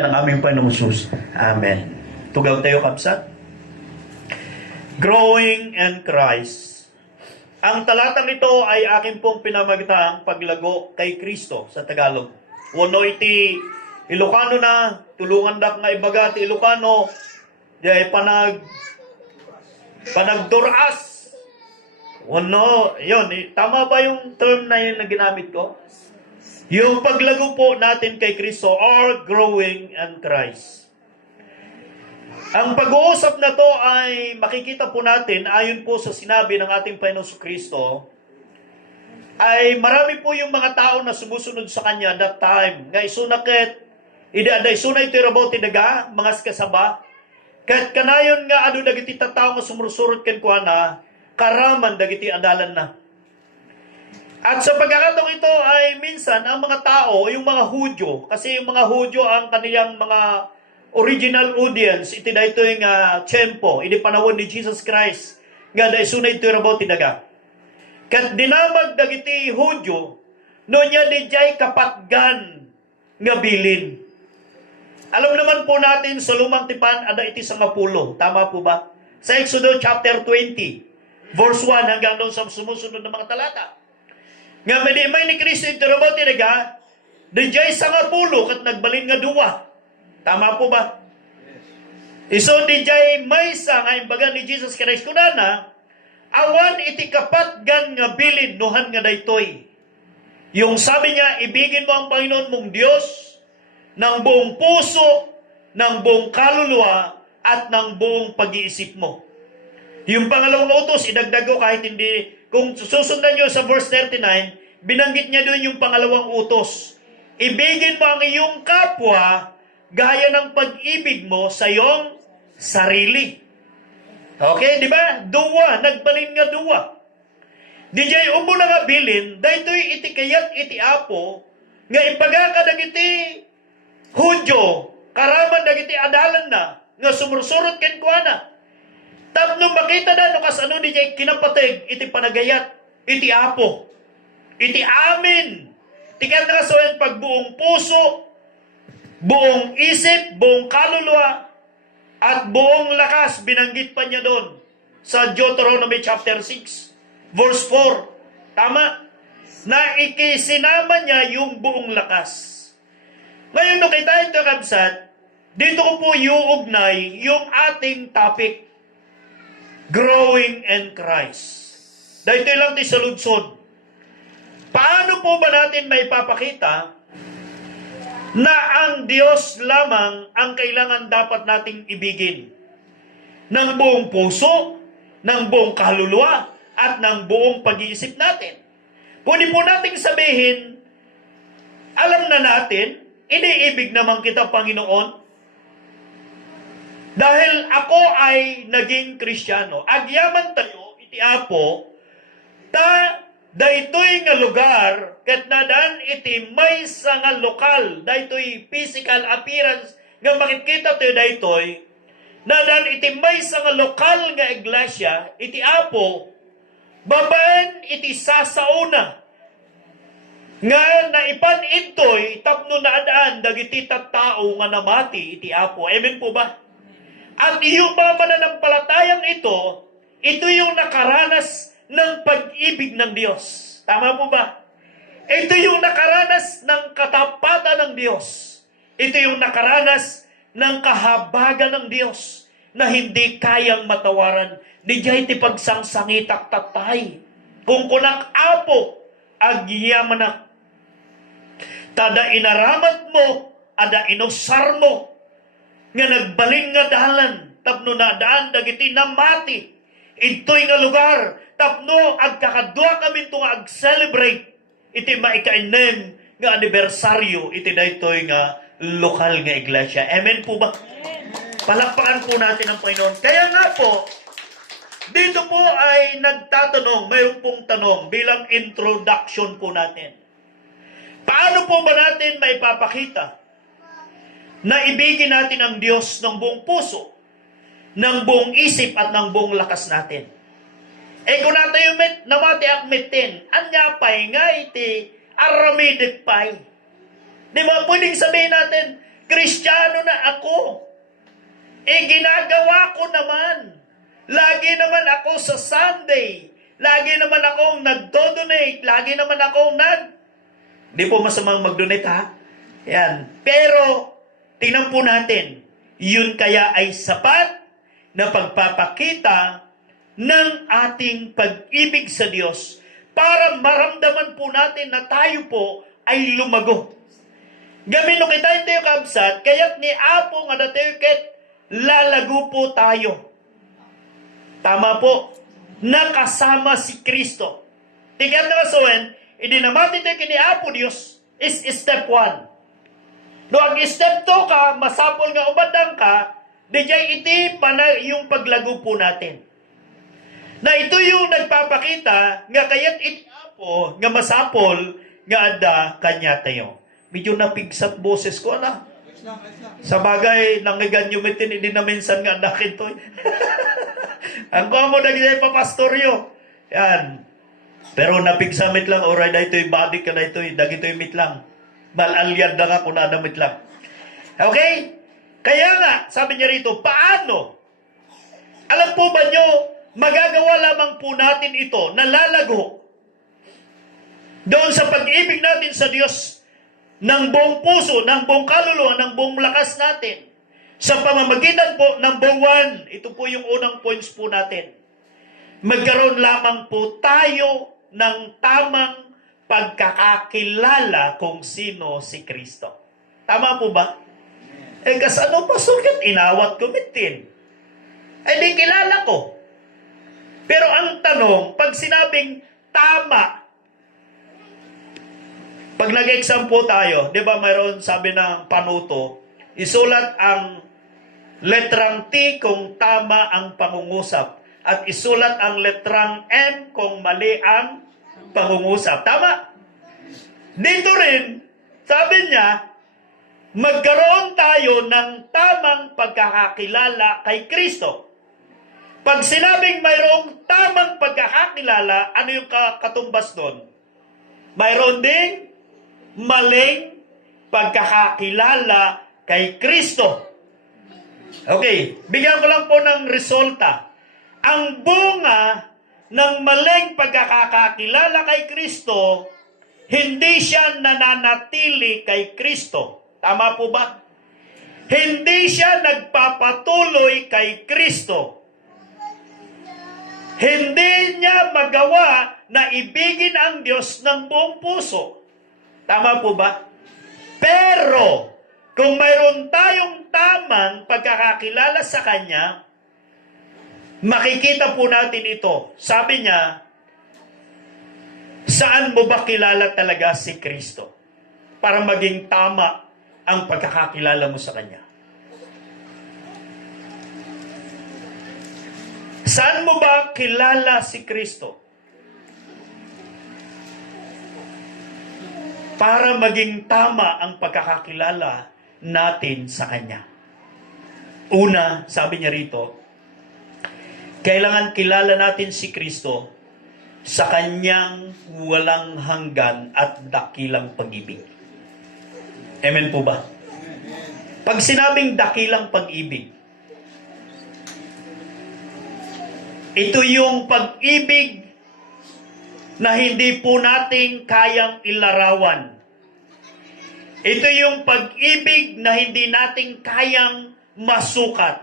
ng aming Panginoong Jesus. Amen. Tugaw tayo, kapsat. Growing in Christ. Ang talatang ito ay akin pong pinamagtaang paglago kay Kristo sa Tagalog. Wano iti Ilocano na, tulungan dak nga ibaga ti Ilocano, jay panagduras. Wano, yun, tama ba yung term na yun na ginamit ko? Yung paglago po natin kay Kristo or growing in Christ. Ang pag-uusap na to ay makikita po natin ayon po sa sinabi ng ating Panginoong Kristo ay marami po yung mga tao na sumusunod sa Kanya that time. Nga isunakit, idaday sunay tirabaw tinaga, mga kasaba, kat kanayon nga ado dagiti tattao nga sumusurot ken kuana, karaman dagiti adalan na. At sa pagkakataong ito ay minsan ang mga tao, yung mga Hudyo, kasi yung mga Hudyo ang kanilang mga original audience, iti da ito yung tiyempo, iti panahon ni Jesus Christ, nga da isunay tirabaw tinaga. Kat dinamag dagiti Hudyo, no niya di jay kapatgan nga bilin. Alam naman po natin sa lumang tipan, ada iti sangapulo. Tama po ba? Sa Exodus chapter 20, verse 1 hanggang doon sa sumusunod na mga talata. Nga may ni Kristo iti tirabaw tinaga, di jay sangapulo kat nagbalin nga duwa. Tama po ba? Iso di jay maysa nga imbaga ni Jesus Christ kunana, awan iti kapatgan nga bilin nuhan nga daytoy. Yung sabi niya, ibigin mo ang Panginoon mong Diyos ng buong puso, ng buong kaluluwa, at ng buong pag-iisip mo. Yung pangalawang utos, idagdag ko kahit hindi, kung susundan nyo sa verse 39, binanggit niya doon yung pangalawang utos. Ibigin mo ang iyong kapwa gaya ng pag-ibig mo sa iyong sarili. Okay, di ba? Duwa, nagbalin nga duwa. Di jay umo na nga bilin, daytoy iti kayat iti apo, nga ipaga ka dagiti Hudyo, karaman dagiti adalan na, nga sumursurot ken kuana. Tapno makita na, no kasano di jay kinapatig, iti panagayat, iti apo, iti amin. Tikan na kasawan pagbuong puso, buong isip, buong kaluluwa, at buong lakas, binanggit pa niya doon sa Deuteronomy chapter 6, verse 4. Tama? Na ikisinama niya yung buong lakas. Ngayon, no kita ito kabsat, dito ko po iuugnay yung ating topic, growing in Christ. Dahil ito lang sa lunsod. Paano po ba natin may papakita na ang Diyos lamang ang kailangan dapat nating ibigin ng buong puso, ng buong kaluluwa, at ng buong pag-iisip natin? Pwede po nating sabihin, alam na natin, iniibig naman kita, Panginoon, dahil ako ay naging Kristiyano. Agyaman tayo, iti apo, daytoy nga lugar, ket nadan iti maysa nga lokal, daytoy physical appearance, nga makikita tayo daytoy, nadan iti maysa nga lokal nga iglesia, iti apo, babaen iti sasauna, nga naipan ito'y tapno naadaan dagiti tattao nga namati iti apo. Amen po ba? At iyong mga mananampalatayang ito yung nakaranas ng pag-ibig ng Diyos. Tama po ba? Ito yung nakaranas ng katapatan ng Diyos. Ito yung nakaranas ng kahabagan ng Diyos na hindi kayang matawaran. Di jay ti pagsangsangitak tatay. Kung kunak apo, agyamanak. Tada inaramat mo, ada inosar mo, nga nagbaling nga dalan, tapno na daan dagiti namati, ito'y nga lugar, tapno agkakadwa kami ito nga ag-celebrate, iti maikainem nga anibersaryo, iti na ito'y nga lokal nga iglesia. Amen po ba? Palakpakan po natin ang Panginoon. Kaya nga po, dito po ay nagtatanong, mayroon pong tanong bilang introduction po natin. Paano po ba natin maipapakita na ibigin natin ang Diyos ng buong puso, ng buong isip at ng buong lakas natin? Kung natin yung namati akmitin, anya pa'y nga iti aramidik pa'y. Di ba pwedeng sabihin natin, Kristiyano na ako? Ginagawa ko naman. Lagi naman ako sa Sunday. Lagi naman akong nagdo-donate. Lagi naman akong Di po masamang mag-donate, ha? Yan. Pero, tingnan po natin, yun kaya ay sapat na pagpapakita ng ating pag-ibig sa Diyos para maramdaman po natin na tayo po ay lumago. Gamino kita yung tayo kabsat, kaya't ni Apo nga datayo ket lalago po tayo. Tama po, nakasama si Kristo. Tigat na kasuwen, idinamati tayo kini Apo Diyos is step 1. No, ang step 2 ka, masapol nga ubadang ka, dijay iti pana yung paglago po natin. Na ito yung nagpapakita nga kayat iti Apo nga masapol nga ada kanya tayo. Medyo napigsat boses ko na. Sa bagay, nangiganyumitin, hindi na minsan nga nakin to. Ang mo nagigay pa pastoryo. Yan. Pero napigsamit lang, oray na ito'y body ka na ito'y, dagito'y mit lang. Malalyad na nga kung nadamit lang. Okay? Kaya nga, sabi niya rito, paano? Alam po ba nyo, magagawa lamang po natin ito, nalalago doon sa pag-ibig natin sa Diyos ng buong puso, ng buong kaluluwa, ng buong lakas natin. Sa pamamagitan po, number 1, ito po yung unang points po natin. Magkaroon lamang po tayo ng tamang pagkakakilala kung sino si Kristo. Tama po ba? Kasano pa sukat inawat kumitin? Di kilala ko. Pero ang tanong, pag sinabing tama, pag nag-exam po tayo, di ba mayroon sabi ng panuto, isulat ang letrang T kung tama ang pangungusap at isulat ang letrang M kung mali ang pangungusap. Tama? Dito rin, sabi niya, magkaroon tayo ng tamang pagkakakilala kay Kristo. Pag sinabing mayroong tamang pagkakakilala, ano yung katumbas doon? Mayroon ding maling pagkakakilala kay Kristo. Okay, bigyan ko lang po ng resulta. Ang bunga ng maling pagkakakilala kay Kristo, hindi siya nananatili kay Kristo. Tama po ba? Hindi siya nagpapatuloy kay Kristo. Hindi niya magawa na ibigin ang Diyos ng buong puso. Tama po ba? Pero, kung mayroon tayong tamang pagkakakilala sa Kanya, makikita po natin ito. Sabi niya, saan mo ba kilala talaga si Kristo? Para maging tama ang pagkakakilala mo sa Kanya. Saan mo ba kilala si Kristo? Para maging tama ang pagkakakilala natin sa Kanya. Una, sabi niya rito, kailangan kilala natin si Kristo sa Kanyang walang hanggan at dakilang pag-ibig. Amen po ba? Pag sinabing dakilang pag-ibig, ito yung pag-ibig na hindi po natin kayang ilarawan. Ito yung pag-ibig na hindi natin kayang masukat.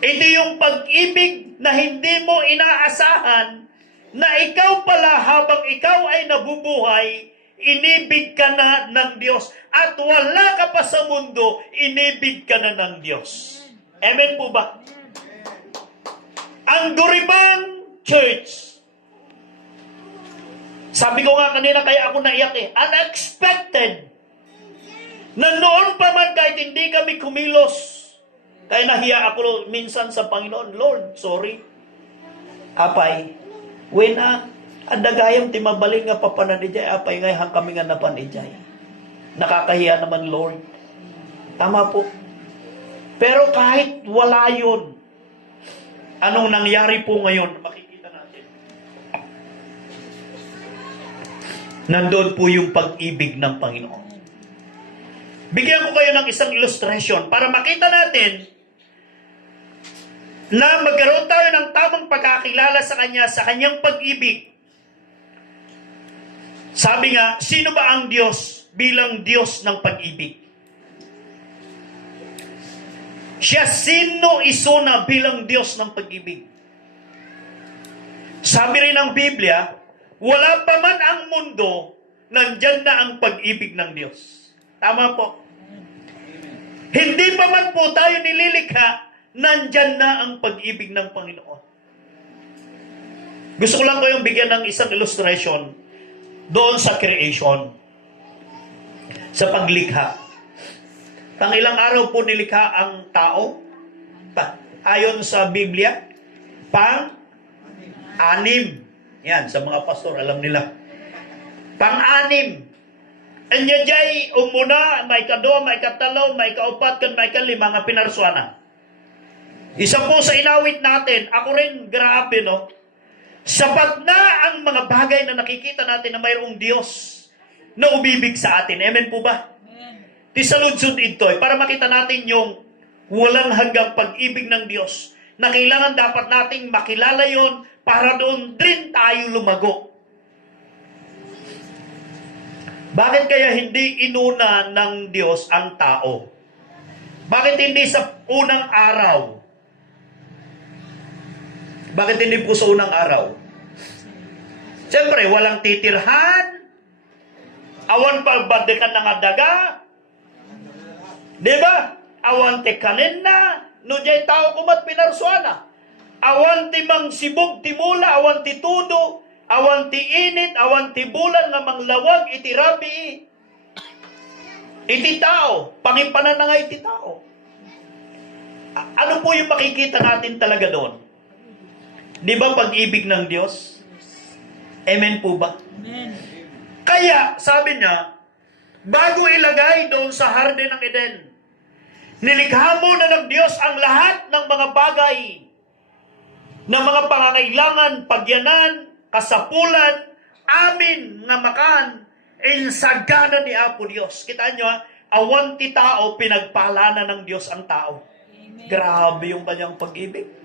Ito yung pag-ibig na hindi mo inaasahan na ikaw pala habang ikaw ay nabubuhay, inibig ka na ng Diyos. At wala ka pa sa mundo, inibig ka na ng Diyos. Amen po ba? Ang Duriban Church, sabi ko nga kanina, kaya ako naiyak unexpected. Na noon pa man kahit hindi kami kumilos, kaya nahiya ako minsan sa Panginoon, Lord, sorry. Apay, when adagayam timabaling nga papanadijay, apay ngayang kami nga napanijay. Nakakahiya naman, Lord. Tama po. Pero kahit wala yun, anong nangyari po ngayon, makikita natin. Nandoon po yung pag-ibig ng Panginoon. Bigyan ko kayo ng isang illustration para makita natin na magkaroon tayo ng tamang pagkakilala sa Kanya, sa Kanyang pag-ibig. Sabi nga, sino ba ang Diyos bilang Diyos ng pag-ibig? Siya sino isuna bilang Diyos ng pag-ibig. Sabi rin ng Biblia, wala pa man ang mundo, nandyan na ang pag-ibig ng Diyos. Tama po. Hindi pa man po tayo nililikha, nandyan na ang pag-ibig ng Panginoon. Gusto ko lang kayong bigyan ng isang illustration doon sa creation, sa paglikha. Ilang araw po nilikha ang tao? Ayon sa Biblia, pang-anim. Yan, sa mga pastor, alam nila. Pang-anim. Anya jay, umuna, may kadua, may katalo, may kaupat, kan may kalima, nga pinarsuana. Isa po sa inawit natin, ako rin, grabe, no? Sapat na ang mga bagay na nakikita natin na mayroong Diyos na umibig sa atin. Amen po ba? Tisaludsod ito, para makita natin yung walang hanggang pag-ibig ng Diyos na kailangan dapat nating makilala yon para doon din tayo lumago. Bakit kaya hindi inuna ng Diyos ang tao? Bakit hindi sa unang araw? Bakit hindi po sa unang araw? Siyempre, walang titirhan, awan pagbadekan ng daga, diba? Awan ti kanin na, no jay tao kumat pinarsuana. Awan ti mang sibog ti mula, awan ti tudo, awan ti init, awan ti bulan nga manglawag iti rabi. Iti tao, pangipanan na nga iti tao. Ano po yung makikita natin talaga doon? Di ba pag-ibig ng Diyos? Amen po ba? Amen. Kaya, sabi niya, bago ilagay doon sa Harden ng Eden, nilikha mo na ng Diyos ang lahat ng mga bagay, ng mga pangangailangan, pagyanan, kasapulan, amin nga makan, insagana ni Apo Diyos. Kita nyo awan ti tao, pinagpala na ng Diyos ang tao. Amen. Grabe yung kanyang pag-ibig.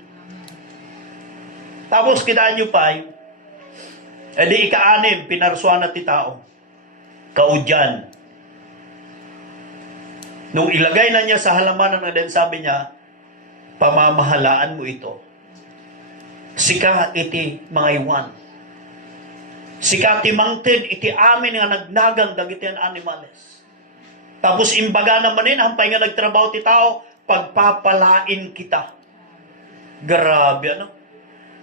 Tapos kita nyo pa, edi ika-anim, pinarsuan na ti tao. Kaudyan. Nung ilagay na niya sa halamanan ng Eden, sabi niya, pamamahalaan mo ito. Sika iti mga iwan. Sika ti mangted iti amin nga nagnagang dagiti an animales. Tapos imbaga namanin, hampay nga nagtrabaho ti tao, pagpapalain kita. Grabe, ano?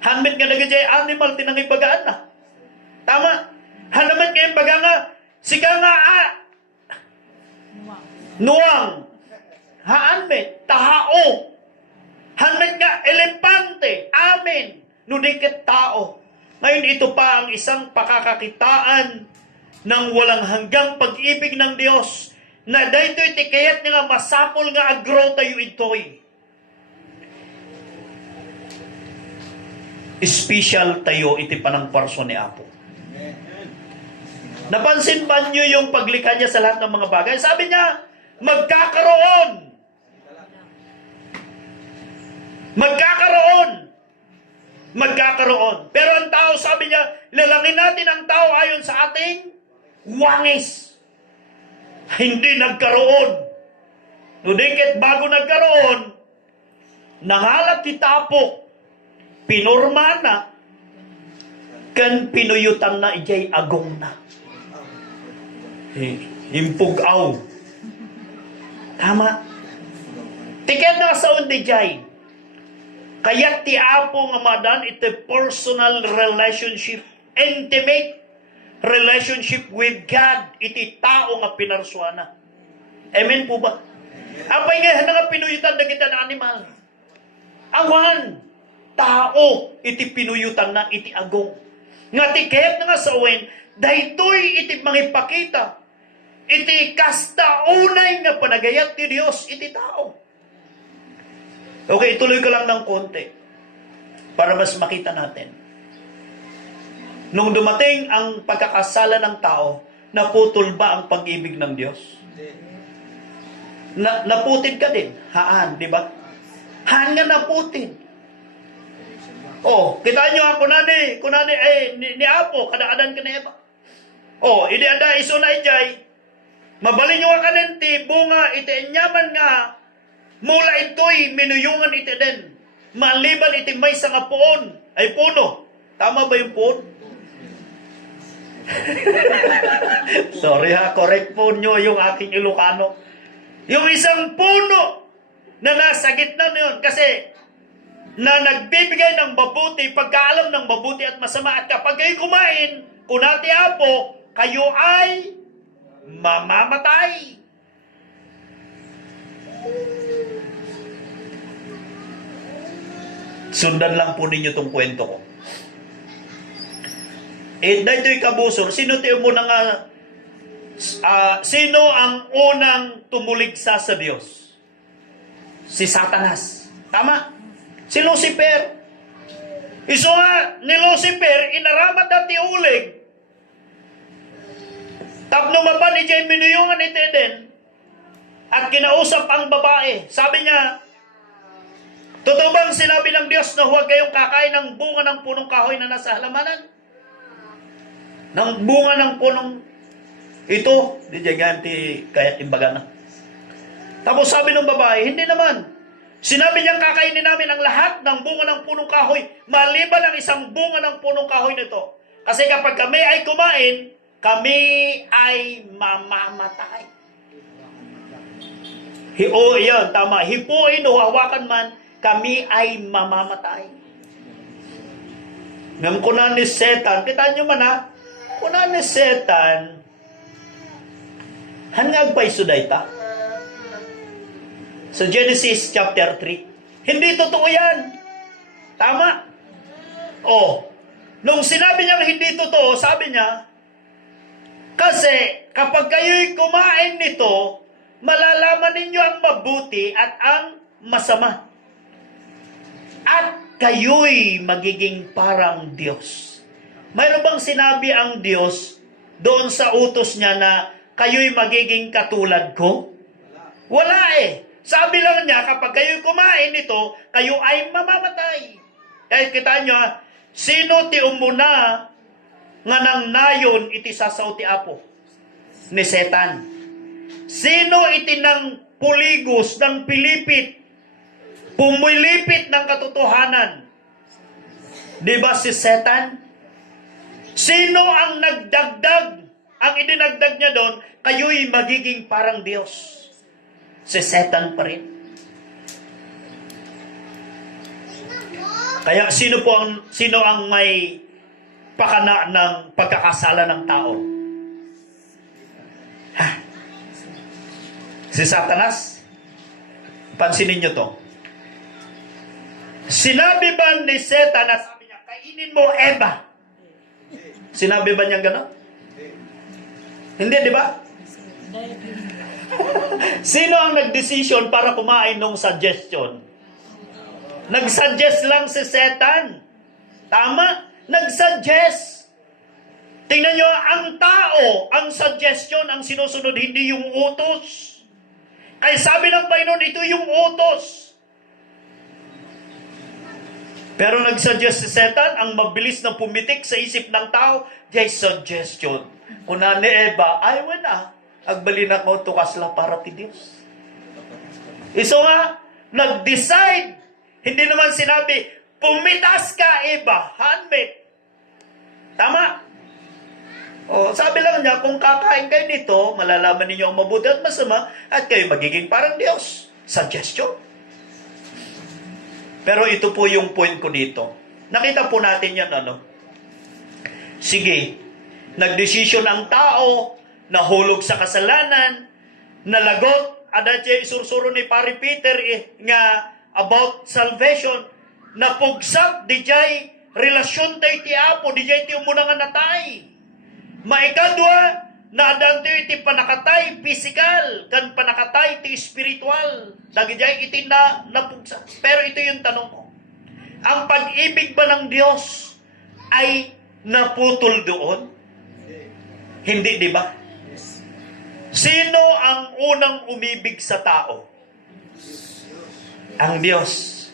Hanmet nga dagiti animal, tinangibagaan na. Tama? Hanmet nga imbaga nga, sika nga nuwang, haanmet, tahao, hanmet nga, elepante, amin, nudikit tao. Ngayon ito pa ang isang pakakakitaan ng walang hanggang pag-ibig ng Diyos na dahito iti kayat nga masapol nga agro tayo ito'y. Special tayo iti panang parso ni Apo. Napansin ba niyo yung paglikha niya sa lahat ng mga bagay? Sabi niya, magkakaroon. Magkakaroon. Pero ang tao, sabi niya, lalangin natin ang tao ayon sa ating wangis. Hindi nagkaroon. Nudikit bago nagkaroon, nangalap ti tapok, pinurma na, kan pinuyutan na ijay agong na. Impugaw. Tama. Tiket na sa undi jay. Kaya ti Apo nga madan iti personal relationship, intimate relationship with God, iti tao nga pinarsuana. Amen po ba? Apay nga nga pinuyutan na kita na animal. Awan, tao, iti pinuyutan na iti agong. Nga tiket na nga sa uwin, dahitoy iti mangipakita, iti kasta unay nga panagayat ti Diyos, iti tao. Okay, ituloy ko lang ng konti para mas makita natin. Nung dumating ang pagkakasala ng tao, naputol ba ang pag-ibig ng Diyos? Naputid ka din. Haan, di ba? Haan nga naputid. Oh, kita nyo ako kunani ni Apo, kadaadan ka na Eva. Oh, idi ada iso na ijay. Mabali nyo ka nenti, bunga, iti nyaman nga, mula ito'y minuyungan iti din. Maliban iti may sa nga puon, ay puno. Tama ba yung puon? Sorry ha, correct po nyo yung aking Ilocano. Yung isang puno na nasa gitna na yun, kasi na nagbibigay ng mabuti, pagkaalam ng mabuti at masama, at kapag kayo kumain, kunati Apo, kayo ay mamamatay. Sundan lang po ninyo itong kwento ko. Dahil kabusor, sino sino ang unang tumuligsa sa Diyos? Si Satanas. Tama? Si Lucifer. Iso nga ni Lucifer, inaramat na ti ulig. Tapno mapan ni Jay minuyungan iti Eden. At kinausap ang babae. Sabi niya, totoo bang sinabi ng Diyos na huwag kayong kakain ng bunga ng punong kahoy na nasa halamanan? Ng bunga ng punong ito, di giganti kaya imbaga na. Tapos sabi ng babae, hindi naman. Sinabi niyang kakainin namin ang lahat ng bunga ng punong kahoy, maliban ang isang bunga ng punong kahoy nito. Kasi kapag kami ay kumain, kami ay mamamatay. Yan, tama. Hipuin o hawakan man, kami ay mamamatay. Ngam kunan ni Setan, kita nyo man ha, kunan ni Setan, hangag pa isuday ta. So Genesis chapter 3. Hindi totoo yan. Tama? Nung sinabi niya hindi totoo, sabi niya, kasi kapag kayo'y kumain nito, malalaman ninyo ang mabuti at ang masama. At kayo'y magiging parang Diyos. Mayroon bang sinabi ang Diyos doon sa utos niya na kayo'y magiging katulad ko? Wala eh. Sabi lang niya, kapag kayo'y kumain nito, kayo ay mamamatay. Kaya kita nyo, sino ti umuna nga nang nayon iti sasaw ti Apo? Ni Setan. Sino iti nang puligos, ng pilipit, pumilipit ng katotohanan? Diba si Setan? Sino ang nagdagdag? Ang idinagdag niya doon, kayo'y magiging parang Diyos. Si Setan pa rin. Kaya sino ang may pakana ng pagkakasala ng tao? Ha? Si Satanas? Pansinin nyo to. Sinabi ba ni Setan na sabi niya, kainin mo Eva? Sinabi ba niya gano'n? Hindi, di ba? Sino ang nag-decision para kumain ng suggestion? Nag-suggest lang si Setan. Tama? Nag-suggest. Tingnan nyo, ang tao, ang suggestion, ang sinusunod, hindi yung utos. Kaya sabi ng Panginoon, ito yung utos. Pero nag-suggest si Setan, ang mabilis na pumitik sa isip ng tao, jay suggestion. Kung na ni Eva, ay wala. Agbali na ko tukasla para ti Diyos. Iso nga, nag-decide. Hindi naman sinabi, pumitas ka, Eva, handmade. Tama? Sabi lang niya, kung kakain kayo nito, malalaman ninyo ang mabuti at masama, at kayo magiging parang Diyos. Suggestion. Pero ito po yung point ko dito. Nakita po natin yan, Sige, nagdesisyon ang tao, nahulog sa kasalanan, nalagot, adadya isursuro ni Pari Peter nga about salvation, napugsak, dijay relasyon tayo ti Apo, dijay ti umuna nga natay. Maikadwa, na adanto iti panakatay, physical, kan panakatay ti spiritual. Dagijay iti napugsak. Pero ito yung tanong ko. Ang pag-ibig ba ng Diyos ay naputol doon? Hindi, di ba? Sino ang unang umibig sa tao? Ang Diyos.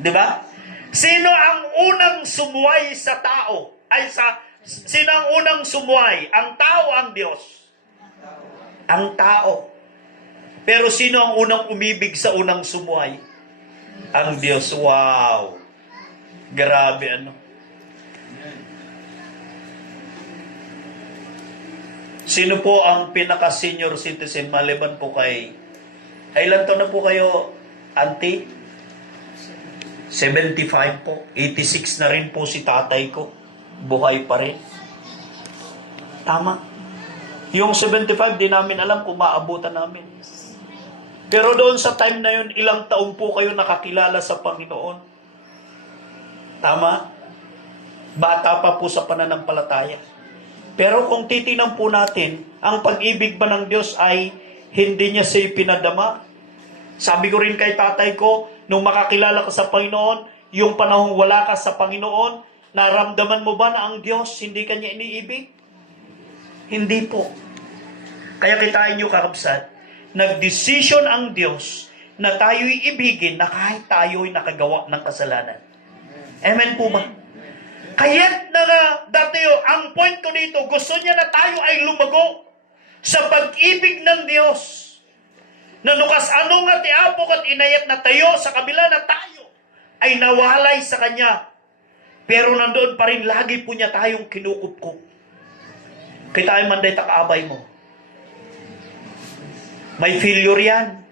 Di ba? Sino ang unang sumuway sa tao? Sino ang unang sumuway? Ang tao, ang Diyos? Ang tao. Pero sino ang unang umibig sa unang sumuway? Ang Diyos. Wow. Grabe ano. Sino po ang pinaka-senior citizen maliban po kay... Ilan taon na po kayo, auntie? 75 po. 86 na rin po si tatay ko. Buhay pa rin. Tama. Yung 75, di namin alam kung maabutan namin. Pero doon sa time na yun, ilang taon po kayo nakakilala sa Panginoon? Tama? Bata pa po sa pananampalataya. Pero kung titinan po natin, ang pag-ibig ba ng Diyos ay hindi niya siya pinadama? Sabi ko rin kay tatay ko, nung makakilala ka sa Panginoon, yung panahong wala ka sa Panginoon, naramdaman mo ba na ang Diyos hindi kanya iniibig? Hindi po. Kaya kitain nyo kakabsat, nagdesisyon ang Diyos na tayo'y ibigin na kahit tayo'y nakagawa ng kasalanan. Amen po ba? Kaya't na dati ang point ko dito, gusto niya na tayo ay lumago sa pag-ibig ng Diyos. Na nukas ano nga ti Apo kat inayat na tayo sa kabila na tayo ay nawalay sa Kanya. Pero nandoon pa rin lagi po niya tayong kinukupkup. Kita ay manday takaabay mo. May failure yan.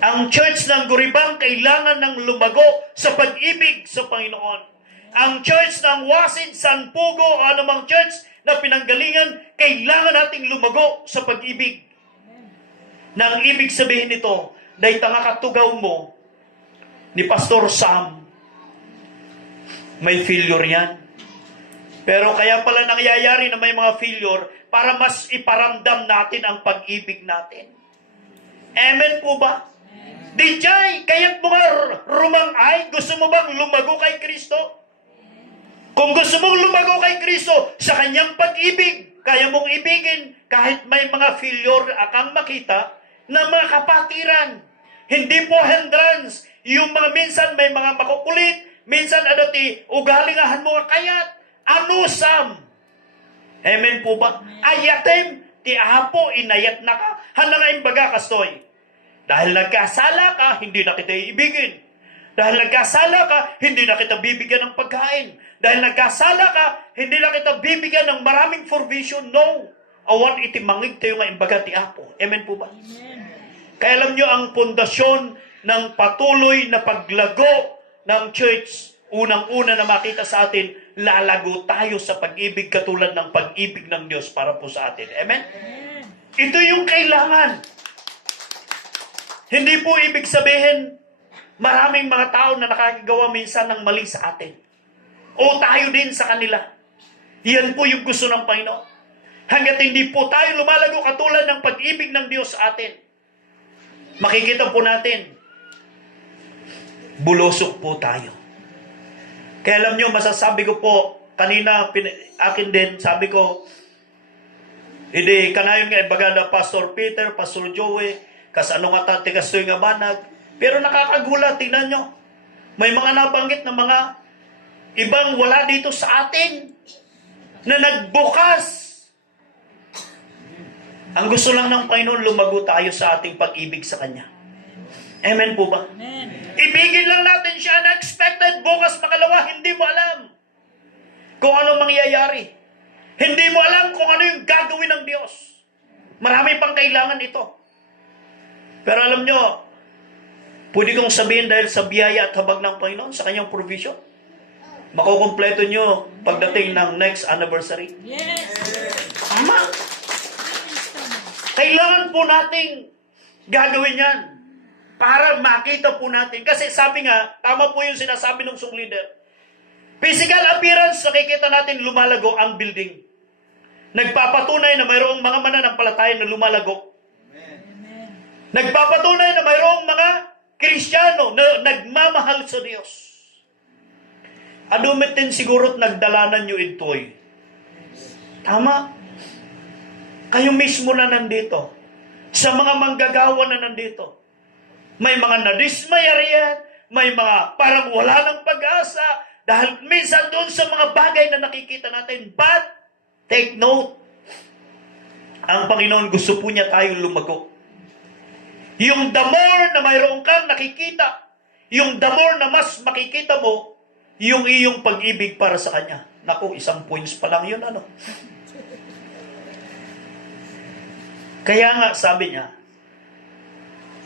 Ang church ng Guribang kailangan ng lumago sa pag-ibig sa Panginoon. Ang church ng Wasid, San Pugo, o anumang church na pinanggalingan, kailangan nating lumago sa pag-ibig. Nang ibig sabihin nito, dahil tanga katugaw mo ni Pastor Sam, may failure yan. Pero kaya pala nangyayari na may mga failure para mas iparamdam natin ang pag-ibig natin. Amen po ba? DJ, kaya't mga rumangay, gusto mo bang lumago kay Kristo? Kung gusto mong lumago kay Kristo sa kanyang pag-ibig, kaya mong ibigin kahit may mga failure akang makita na mga kapatiran. Hindi po hindrance. Yung mga minsan may mga makukulit, minsan ugalingahan mo kayat, anusam. Amen po ba? Ayatem, ti Apo, inayat na ka, hanang baga kastoy. Dahil nagkasala ka, hindi na kita ibigin. Dahil nagkasala ka, hindi na kita bibigyan ng pagkain. Dahil nagkasala ka, hindi na kita bibigyan ng maraming provision. No. Awan iti mangig tayo nga imbaga ti Apo. Amen po ba? Amen. Kaya alam nyo, ang pundasyon ng patuloy na paglago ng church, unang-una na makita sa atin, lalago tayo sa pag-ibig katulad ng pag-ibig ng Diyos para po sa atin. Amen? Amen. Ito yung kailangan. Hindi po ibig sabihin, maraming mga tao na nakakagawa minsan ng mali sa atin. O tayo din sa kanila. Yan po yung gusto ng Panginoon. Hanggat hindi po tayo lumalago katulad ng pag-ibig ng Diyos sa atin, makikita po natin, bulusok po tayo. Kaya alam nyo, masasabi ko po, kanina, akin din, sabi ko, hindi, kanayon nga, ibaganda Pastor Peter, Pastor Joey, kas ano nga tati, kastoy nga banag, pero nakakagulat, tingnan nyo, may mga nabanggit na mga ibang wala dito sa atin na nagbukas. Ang gusto lang ng Panginoon, lumago tayo sa ating pag-ibig sa Kanya. Amen po ba? Amen. Ibigin lang natin siya unexpected. Bukas makalawa, hindi mo alam kung ano mangyayari. Hindi mo alam kung ano yung gagawin ng Diyos. Marami pang kailangan ito. Pero alam nyo, pwede kong sabihin dahil sa biyaya at habag ng Panginoon, sa Kanyang provision, makukumpleto nyo pagdating ng next anniversary. Yes! Tama! Kailangan po nating gagawin yan para makita po natin. Kasi sabi nga, tama po yung sinasabi ng song leader. Physical appearance, nakikita natin lumalago ang building. Nagpapatunay na mayroong mga mananampalataya na lumalago. Amen. Nagpapatunay na mayroong mga Kristiyano na nagmamahal sa Diyos. Adumitin siguro't nagdalanan nyo ito'y. Tama. Kayo mismo na nandito. Sa mga manggagawa na nandito. May mga nadismaya riyan. May mga parang wala ng pag-asa. Dahil minsan doon sa mga bagay na nakikita natin. But, take note. Ang Panginoon gusto po niya tayong lumago. Yung the more na mayroon kang nakikita, yung the more na mas makikita mo, yung iyong pag-ibig para sa Kanya. Naku, 1 points pa lang yun, ano? Kaya nga, sabi niya,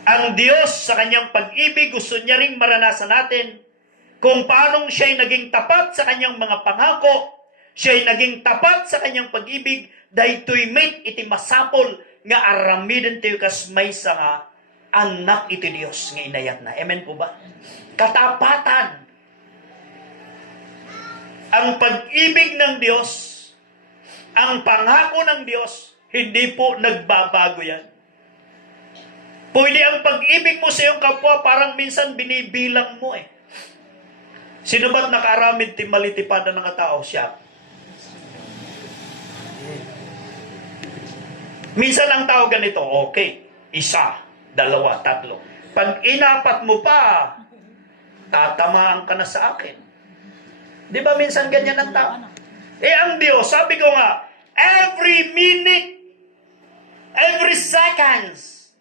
ang Diyos sa Kanyang pag-ibig, gusto niya ring maranasan natin kung paanong siya'y naging tapat sa Kanyang mga pangako, siya'y naging tapat sa Kanyang pag-ibig, dahito'y met iti masapol nga aramiden tayo kas may sa nga anak iti Diyos nga inayat na. Amen po ba? Katapatan. Ang pag-ibig ng Diyos, ang pangako ng Diyos, hindi po nagbabago yan. Pwede ang pag-ibig mo sa iyong kapwa, parang minsan binibilang mo eh. Sino ba't nakaramid timalitipada ng tao? Siya. Minsan ang tao ganito, okay, 1, 2, 3. Pag inapat mo pa, tatamaan ka na sa akin. Di ba minsan ganyan ang tao? Eh ang Diyos, sabi ko nga, every minute, every seconds,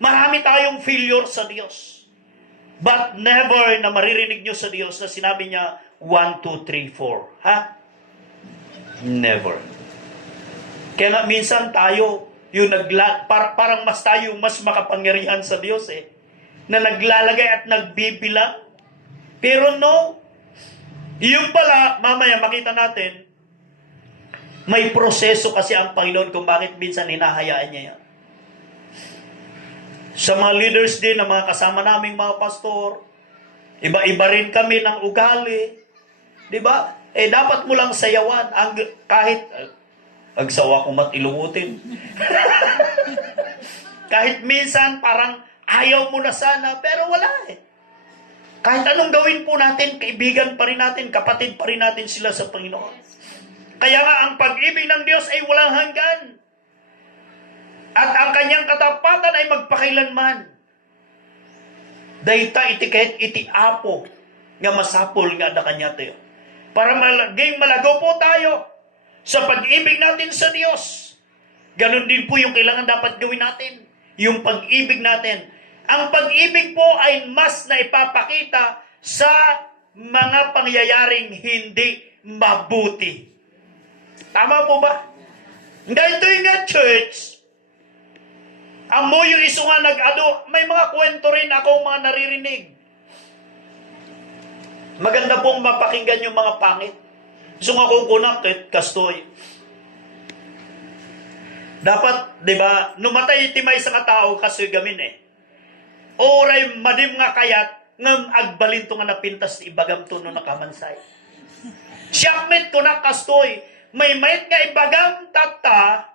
marami tayong failure sa Diyos. But never na maririnig nyo sa Diyos na sinabi niya, 1, 2, 3, 4. Ha? Never. Kaya nga minsan tayo, yung parang mas makapangyarihan sa Diyos eh, na naglalagay at nagbibilang. Pero no, yung pala, mamaya makita natin, may proseso kasi ang Panginoon kung bakit minsan hinahayaan niya yan. Sa mga leaders din, ng mga kasama naming mga pastor, iba-iba rin kami ng ugali. Di ba? Eh, dapat mo lang sayawan. Kahit, agsawa ko matilungutin. Kahit minsan, parang ayaw mo na sana, pero wala eh. Kahit anong gawin po natin, kaibigan pa rin natin, kapatid pa rin natin sila sa Panginoon. Kaya nga, ang pag-ibig ng Diyos ay walang hanggan. At ang kanyang katapatan ay magpakailanman. Dahita itiket iti apo nga masapol nga na kanya tayo. Para maging malago po tayo sa pag-ibig natin sa Diyos. Ganon din po yung kailangan dapat gawin natin. Yung pag-ibig natin. Ang pag-ibig po ay mas na ipapakita sa mga pangyayaring hindi mabuti. Tama po ba? Ganito yung nga church, amo yung iso nga may mga kwento rin akong mga naririnig. Maganda pong mapakinggan yung mga pangit. Iso nga kong kunakit, kastoy. Dapat, di ba, numatay itimay sa katao kasoy gamin eh. Oray madim nga kayat, ngam agbalinto nga napintas ibagam to no nakamansay. Siyakmet ko na kastoy, may mayit nga ibagam tata,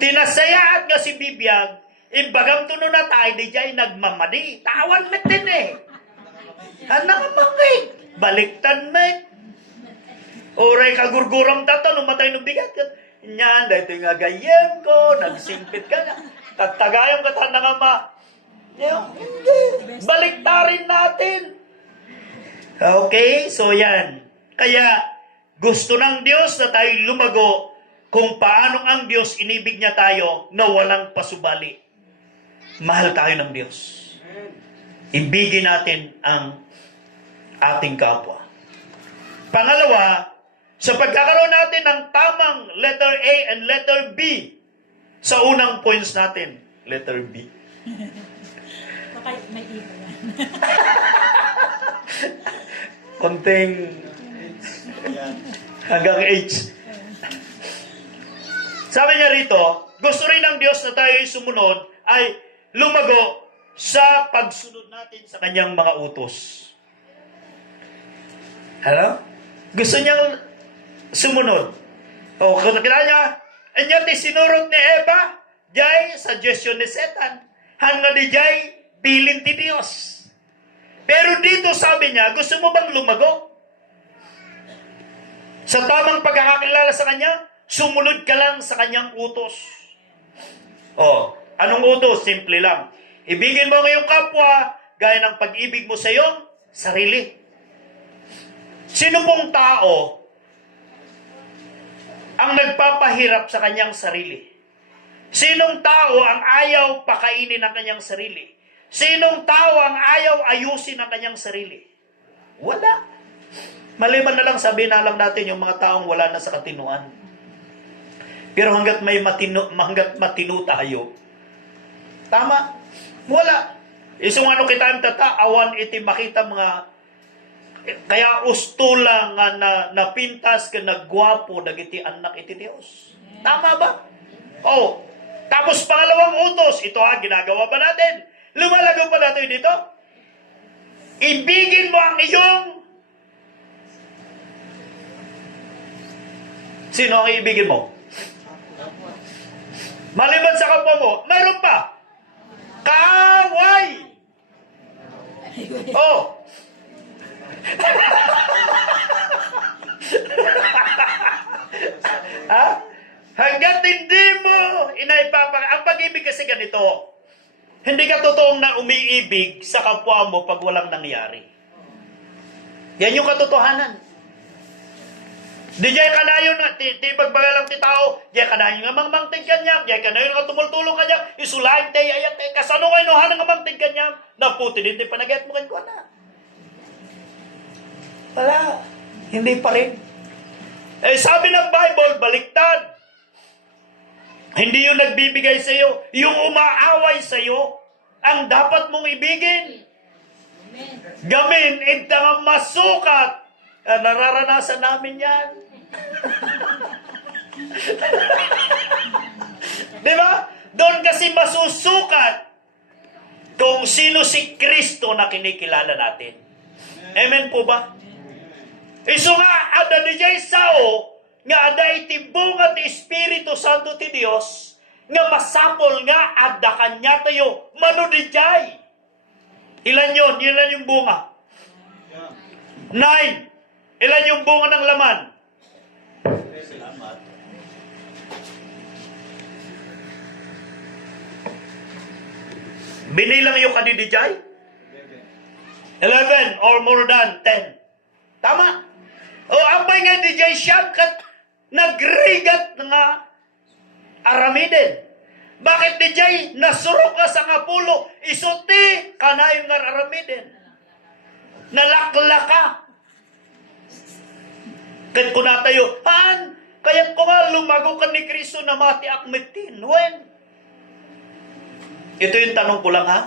tinasayaat nga si bibiyag, ibagam to no na tayo, di jay nagmamadi, tawan met din eh. Anak mangay, baliktad met. Oray kagurguram tata, numatay no bigat. Yan, dahito nga gayem ko, nagsingpit ka na. Tatagayang kata na nga ma. Baliktarin natin. Okay, so yan. Kaya, gusto ng Diyos na tayo lumago kung paano ang Diyos inibig niya tayo na walang pasubali. Mahal tayo ng Diyos. Ibigin natin ang ating kapwa. Pangalawa, sa pagkakaroon natin ng tamang letter A and letter B, sa unang points natin, letter B. Baka may iba yan. Konting hanggang H. Sabi niya rito, gusto rin ng Diyos na tayo sumunod ay lumago sa pagsunod natin sa kanyang mga utos. Hello? Gusto niyang sumunod. O, kaya niya, anya ti sinurot ni Eva, jay suggestion ni Satan. Hanga di jay bilin ti Diyos. Pero dito sabi niya, gusto mo bang lumago? Sa tamang pagkakakilala sa Kanya, Sumunod ka lang sa kanyang utos. Oh, anong utos? Simple lang. Ibigin mo ang iyong kapwa gaya ng pag-ibig mo sa iyong sarili. Sino pong tao ang nagpapahirap sa kanyang sarili? Sinong tao ang ayaw pakainin ang kanyang sarili? Sinong tao ang ayaw ayusin ang kanyang sarili? Wala. Maliban na lang sabihin na lang natin yung mga taong wala na sa katinuan. Pero hanggat matino tayo, tama, wala. Isong ano kita ang tata, awan iti makita mga kaya usto lang nga napintas ka nagwapo dagiti anak iti Dios. Tama ba? Oh. Tapos pangalawang utos, ito ginagawa pa natin. Lumalago pa natin dito. Ibigin mo ang iyong sino ang ibigin mo? Maliban sa kapwa mo, mayroon pa. Kaaway. Oh. Ha? Hanggat hindi mo ang pag-ibig kasi ganito. Hindi ka totoong na umiibig sa kapwa mo pag walang nangyari. Yan yung katotohanan. Di jay kanayon na, ti pagbagalang ti tao, jay kanayon nga mangmangtig kanya, jay kanayon nga tumultulong kanya, isulahin tayo ayat, kasano kayo nohan nga mangtig kanya, naputi din ti panagayat mo kanyo na. Wala, hindi pa rin. Eh sabi ng Bible, baliktad. Hindi yung nagbibigay sa iyo, yung umaaway sa iyo, ang dapat mong ibigin. Gamin, intang masukat. Nararanasan namin yan. Di ba? Doon kasi masusukat kung sino si Kristo na kinikilala natin. Amen po ba? Iso nga, ada di jay sao, nga ada itibong at Espiritu Santo ti Dios, nga masapol nga ada kanya tayo, mano di jay. Ilan yun? Ilan yung bunga? 9. Ilan yung bunga ng laman? Salamat. Binilang yung kadidijay? 11 or more than 10. Tama. O apay nga dijay siyam kat nagrigat nga aramiden. Bakit dijay nasurok ka sa nga pulo? Isuti kanayon nga aramiden. Nalakla ka. Kat ko na tayo, haan, kaya ko nga lumago ka ni Kristo na mati akmetin. When? Ito yung tanong ko lang ha.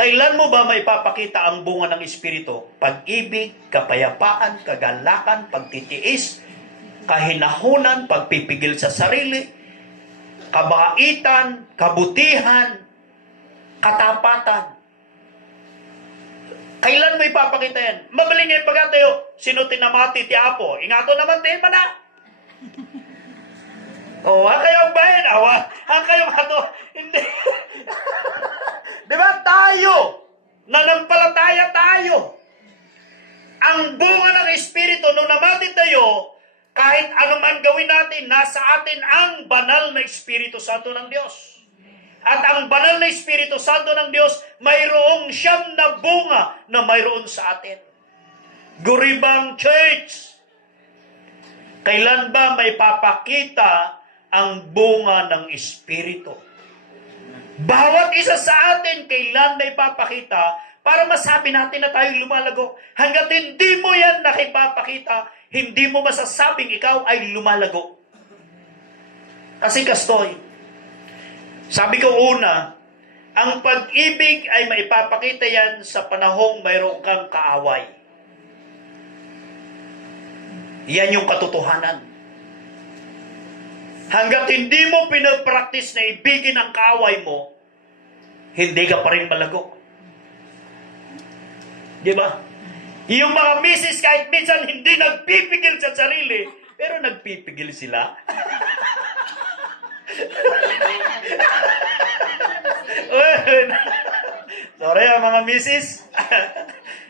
Kailan mo ba maipapakita ang bunga ng Espiritu? Pag-ibig, kapayapaan, kagalakan, pagtitiis, kahinahunan, pagpipigil sa sarili, kabaitan, kabutihan, katapatan. Kailan mo ipapakita yan? Mabaling yung pagkatayo, sino tinamati ti Apo? Ingato naman ti mana. O, kayong bayan, awa, kayong ato, hindi. Di ba tayo, nanampalataya tayo. Ang bunga ng Espiritu, nung namati tayo, kahit anuman gawin natin, nasa atin ang banal na Espiritu Santo ng Diyos. At ang banal na Espiritu Santo ng Diyos, mayroong siyam na bunga na mayroon sa atin. Guribang Church, kailan ba may papakita ang bunga ng Espiritu? Bawat isa sa atin, kailan may papakita para masabi natin na tayo lumalago. Hanggat hindi mo yan nakipapakita, hindi mo masasabing ikaw ay lumalago. Kasi kastoy, sabi ko una, ang pag-ibig ay maipapakita yan sa panahong mayroon kang kaaway. Yan yung katotohanan. Hanggat hindi mo pinapraktis na ibigin ang kaaway mo, hindi ka pa rin malago. Di ba? Yung mga misis kahit minsan hindi nagpipigil sa sarili, pero nagpipigil sila. Sorry mga misis.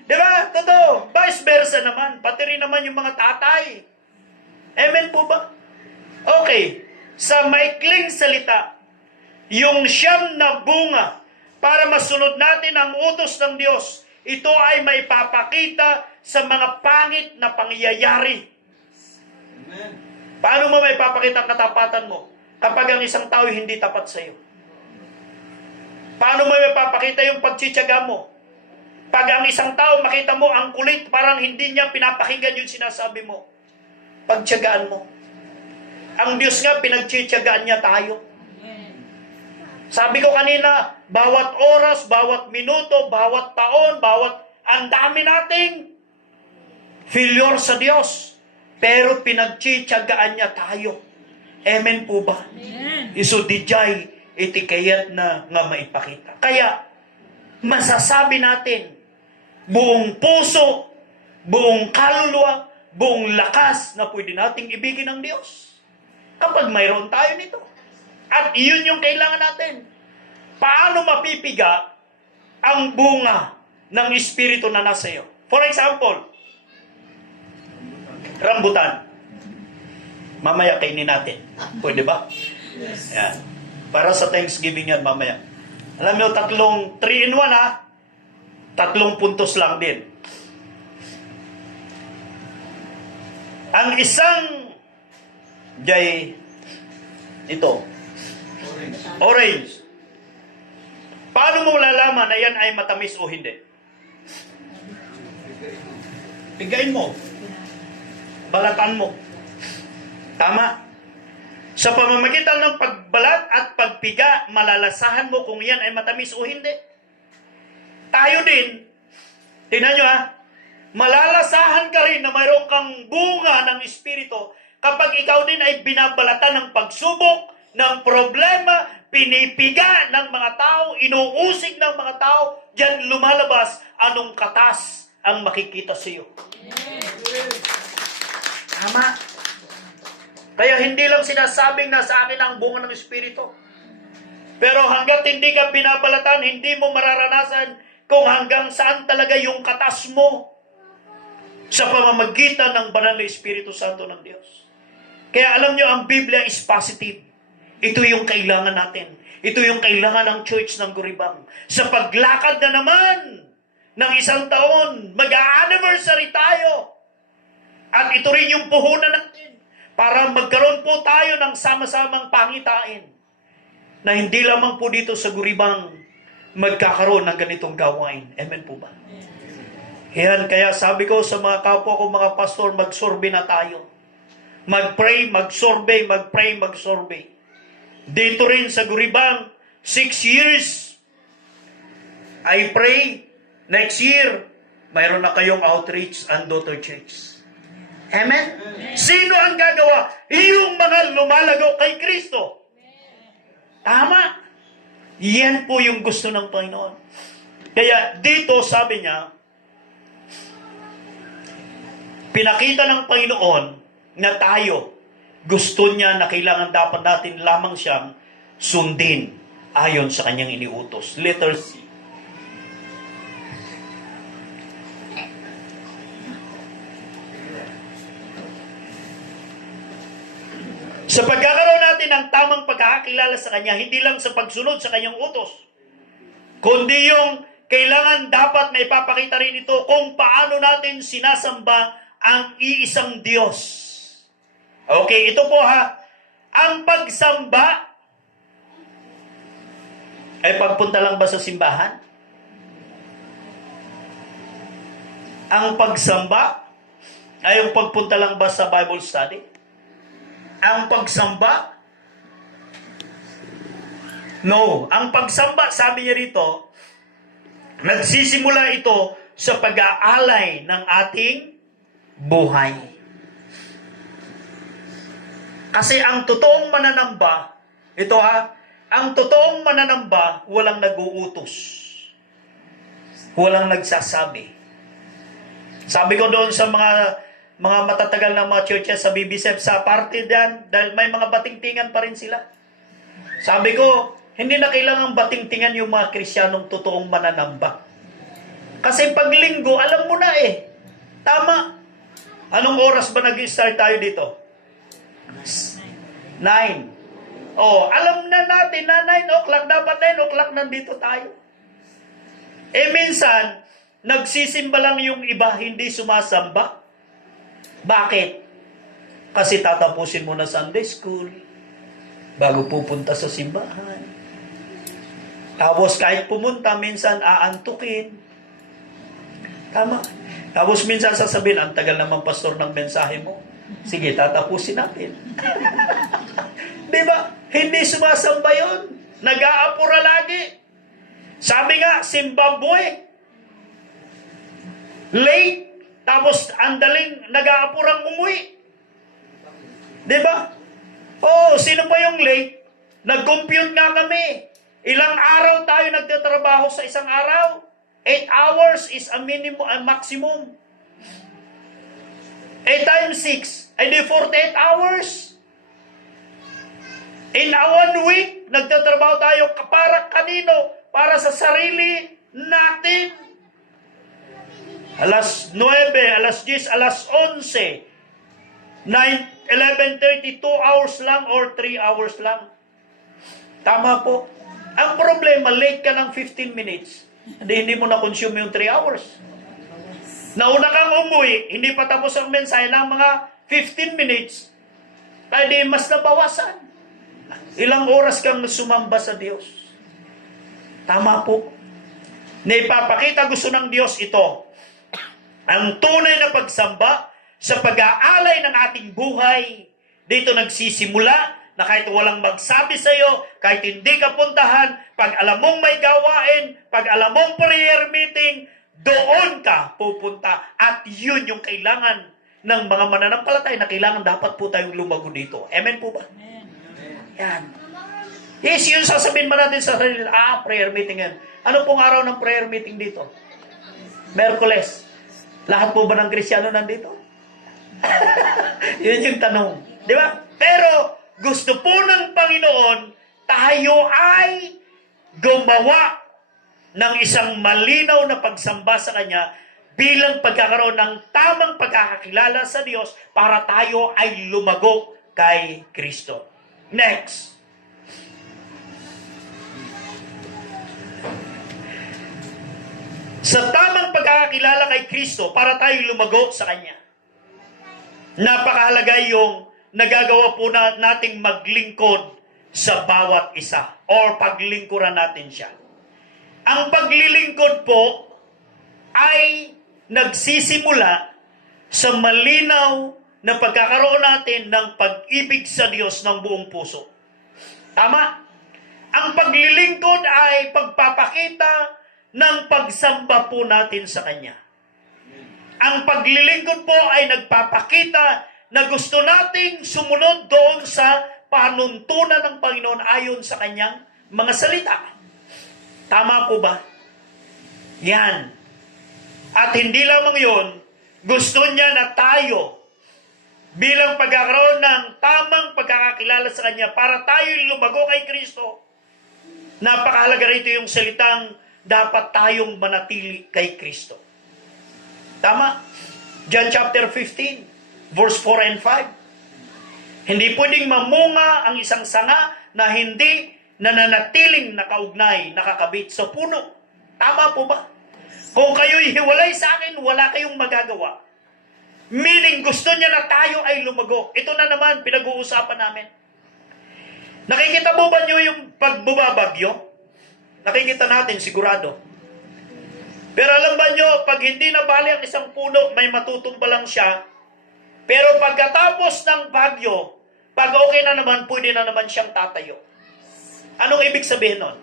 Di ba? Totoo. Vice versa naman. Pati rin naman yung mga tatay. Amen po ba? Okay, sa maikling salita, yung siyam na bunga para masunod natin ang utos ng Diyos, ito ay maipapakita sa mga pangit na pangyayari. Amen. Paano mo maipapakita ang katapatan mo kapag ang isang tao hindi tapat sa iyo? Paano mo maipapakita yung pagtsitsaga mo? Pag ang isang tao makita mo ang kulit, parang hindi niya pinapakinggan yung sinasabi mo. Pagtsagaan mo. Ang Diyos nga, pinagtsitsagaan niya tayo. Sabi ko kanina, bawat oras, bawat minuto, bawat taon, ang dami nating failure sa Diyos. Pero pinagtsitsagaan niya tayo. Amen po ba? Amen. Iso dijay iti kayat na nga maipakita. Kaya, masasabi natin, buong puso, buong kaluluwa, buong lakas na pwede nating ibigin ng Diyos. Kapag mayroon tayo nito. At iyon yung kailangan natin. Paano mapipiga ang bunga ng Espiritu na nasa iyo? For example, rambutan. Mamaya kainin natin. Pwede ba? Yan. Para sa Thanksgiving yan mamaya. Alam mo, 3 in 1 ha. 3 puntos lang din. Ang isang ito, orange. Paano mo malalaman na yan ay matamis o hindi? Pigain mo. Balatan mo. Tama. Sa pamamagitan ng pagbalat at pagpiga, malalasahan mo kung yan ay matamis o hindi. Tayo din, tingnan nyo ha, malalasahan ka rin na mayroon kang bunga ng Espiritu kapag ikaw din ay binabalatan ng pagsubok, ng problema, pinipiga ng mga tao, inuusig ng mga tao, diyan lumalabas anong katas ang makikita sa iyo. Tama. Kaya hindi lang sinasabing na sa akin ang bunga ng Espiritu. Pero hanggat hindi ka binabalatan, hindi mo mararanasan kung hanggang saan talaga yung katas mo sa pamamagitan ng banal na Espiritu Santo ng Diyos. Kaya alam nyo, ang Biblia is positive. Ito yung kailangan natin. Ito yung kailangan ng church ng Guribang. Sa paglakad na naman ng isang taon, mag-a-anniversary tayo. At ito rin yung puhunan natin para magkaroon po tayo ng sama-samang pangitain na hindi lamang po dito sa Guribang magkakaroon ng ganitong gawain. Amen po ba? Yan, kaya sabi ko sa mga kapwa ko, mga pastor, magsorbe na tayo. Mag-pray, mag-survey, mag-pray, mag-survey. Dito rin sa Guribang, 6 years. I pray, next year, mayroon na kayong outreach and daughter church. Amen? Sino ang gagawa? Yung mga lumalago kay Kristo. Tama. Yan po yung gusto ng Panginoon. Kaya dito sabi niya, pinakita ng Panginoon na tayo, gusto niya na kailangan dapat natin lamang siyang sundin ayon sa kanyang iniutos. Letter C. Sa pagkakaroon natin ng tamang pagkakakilala sa Kanya, hindi lang sa pagsunod sa Kanyang utos, kundi yung kailangan dapat may papakita rin ito kung paano natin sinasamba ang iisang Diyos. Okay, ito po ha. Ang pagsamba ay pagpunta lang ba sa simbahan? Ang pagsamba ay yung pagpunta lang ba sa Bible study? Ang pagsamba? No. Ang pagsamba, sabi niya rito, nagsisimula ito sa pag-aalay ng ating buhay. Kasi ang totoong mananamba, ito ha, ang totoong mananamba, walang nag-uutos. Walang nagsasabi. Sabi ko doon sa mga matatagal na mga churches sa BBSF, sa parte diyan, dahil may mga batingtingan pa rin sila. Sabi ko, hindi na kailangang batingtingan yung mga Kristiyanong totoong mananamba. Kasi pag linggo, alam mo na eh. Tama. Anong oras ba nag-start tayo dito? 9. Oh, alam na natin na 9 o'clock, dapat 9 o'clock nandito tayo. Eh minsan, nagsisimba lang yung iba, hindi sumasamba. Bakit? Kasi tatapusin mo na Sunday school, bago pupunta sa simbahan. Tapos kahit pumunta, minsan aantukin. Tama. Tapos minsan sasabihin, ang tagal naman pastor ng mensahe mo. Sige, tatapusin natin. Di ba? Hindi sumasamba yun. Nag-aapura lagi. Sabi nga, Zimbabwe, late, tapos andaling nag-aapurang umuwi. Di ba? Oh, sino pa yung late? Nag-compute nga kami. Ilang araw tayo nagtatrabaho sa isang araw? 8 hours is a minimum, a maximum. 8 times 6, ay di 48 hours. In a 1 week, nagtatrabaho tayo para kanino? Para sa sarili natin. Alas 9, alas 10, alas 11, 9, 11:30, 2 hours lang or 3 hours lang. Tama po. Ang problema, late ka ng 15 minutes. Hindi mo na-consume yung 3 hours. Nauna kang umuwi, hindi pa tapos ang mensahe ng mga 15 minutes. Kaya di mas nabawasan. Ilang oras kang sumamba sa Diyos. Tama po. Naipapakita gusto ng Diyos ito. Ang tunay na pagsamba sa pag-aalay ng ating buhay. Dito nagsisimula na kahit walang magsabi sa iyo, kahit hindi ka puntahan, pag alam mong may gawain, pag alam mong prayer meeting, doon ka pupunta. At yun yung kailangan ng mga mananampalatay na kailangan dapat po tayong lumago dito. Amen po ba? Amen. Yan. Yes, yun sasabihin ba natin sa sarili, prayer meeting yan. Ano pong araw ng prayer meeting dito? Merkules. Lahat po ba ng Kristiyano nandito? Yun yung tanong. Di ba? Pero, gusto po ng Panginoon, tayo ay gumawa ng isang malinaw na pagsamba sa Kanya bilang pagkakaroon ng tamang pagkakakilala sa Diyos para tayo ay lumago kay Kristo. Next. Sa tamang pagkakakilala kay Kristo para tayo lumago sa Kanya. Napakahalaga yung nagagawa po nating maglingkod sa bawat isa or paglingkuran natin siya. Ang paglilingkod po ay nagsisimula sa malinaw na pagkakaroon natin ng pag-ibig sa Diyos ng buong puso. Tama? Ang paglilingkod ay pagpapakita ng pagsamba po natin sa Kanya. Ang paglilingkod po ay nagpapakita na gusto nating sumunod doon sa panuntunan ng Panginoon ayon sa Kanyang mga salita. Tama po ba? Yan. At hindi lamang yun, gusto niya na tayo bilang pagkakaroon ng tamang pagkakakilala sa Kanya para tayo lumago kay Kristo. Napakahalaga rito yung salitang dapat tayong manatili kay Kristo. Tama? John chapter 15, verse 4 and 5. Hindi pwedeng mamunga ang isang sanga na hindi nananatiling nakaugnay, nakakabit sa puno. Tama po ba? Kung kayo'y hiwalay sa akin, wala kayong magagawa. Meaning, gusto niya na tayo ay lumago. Ito na naman, pinag-uusapan namin. Nakikita mo ba niyo yung pagbubabagyo? Nakikita natin, sigurado. Pero alam ba niyo, pag hindi nabali ang isang puno, may matutumba lang siya. Pero pagkatapos ng bagyo, pag okay na naman, pwede na naman siyang tatayo. Anong ibig sabihin nun?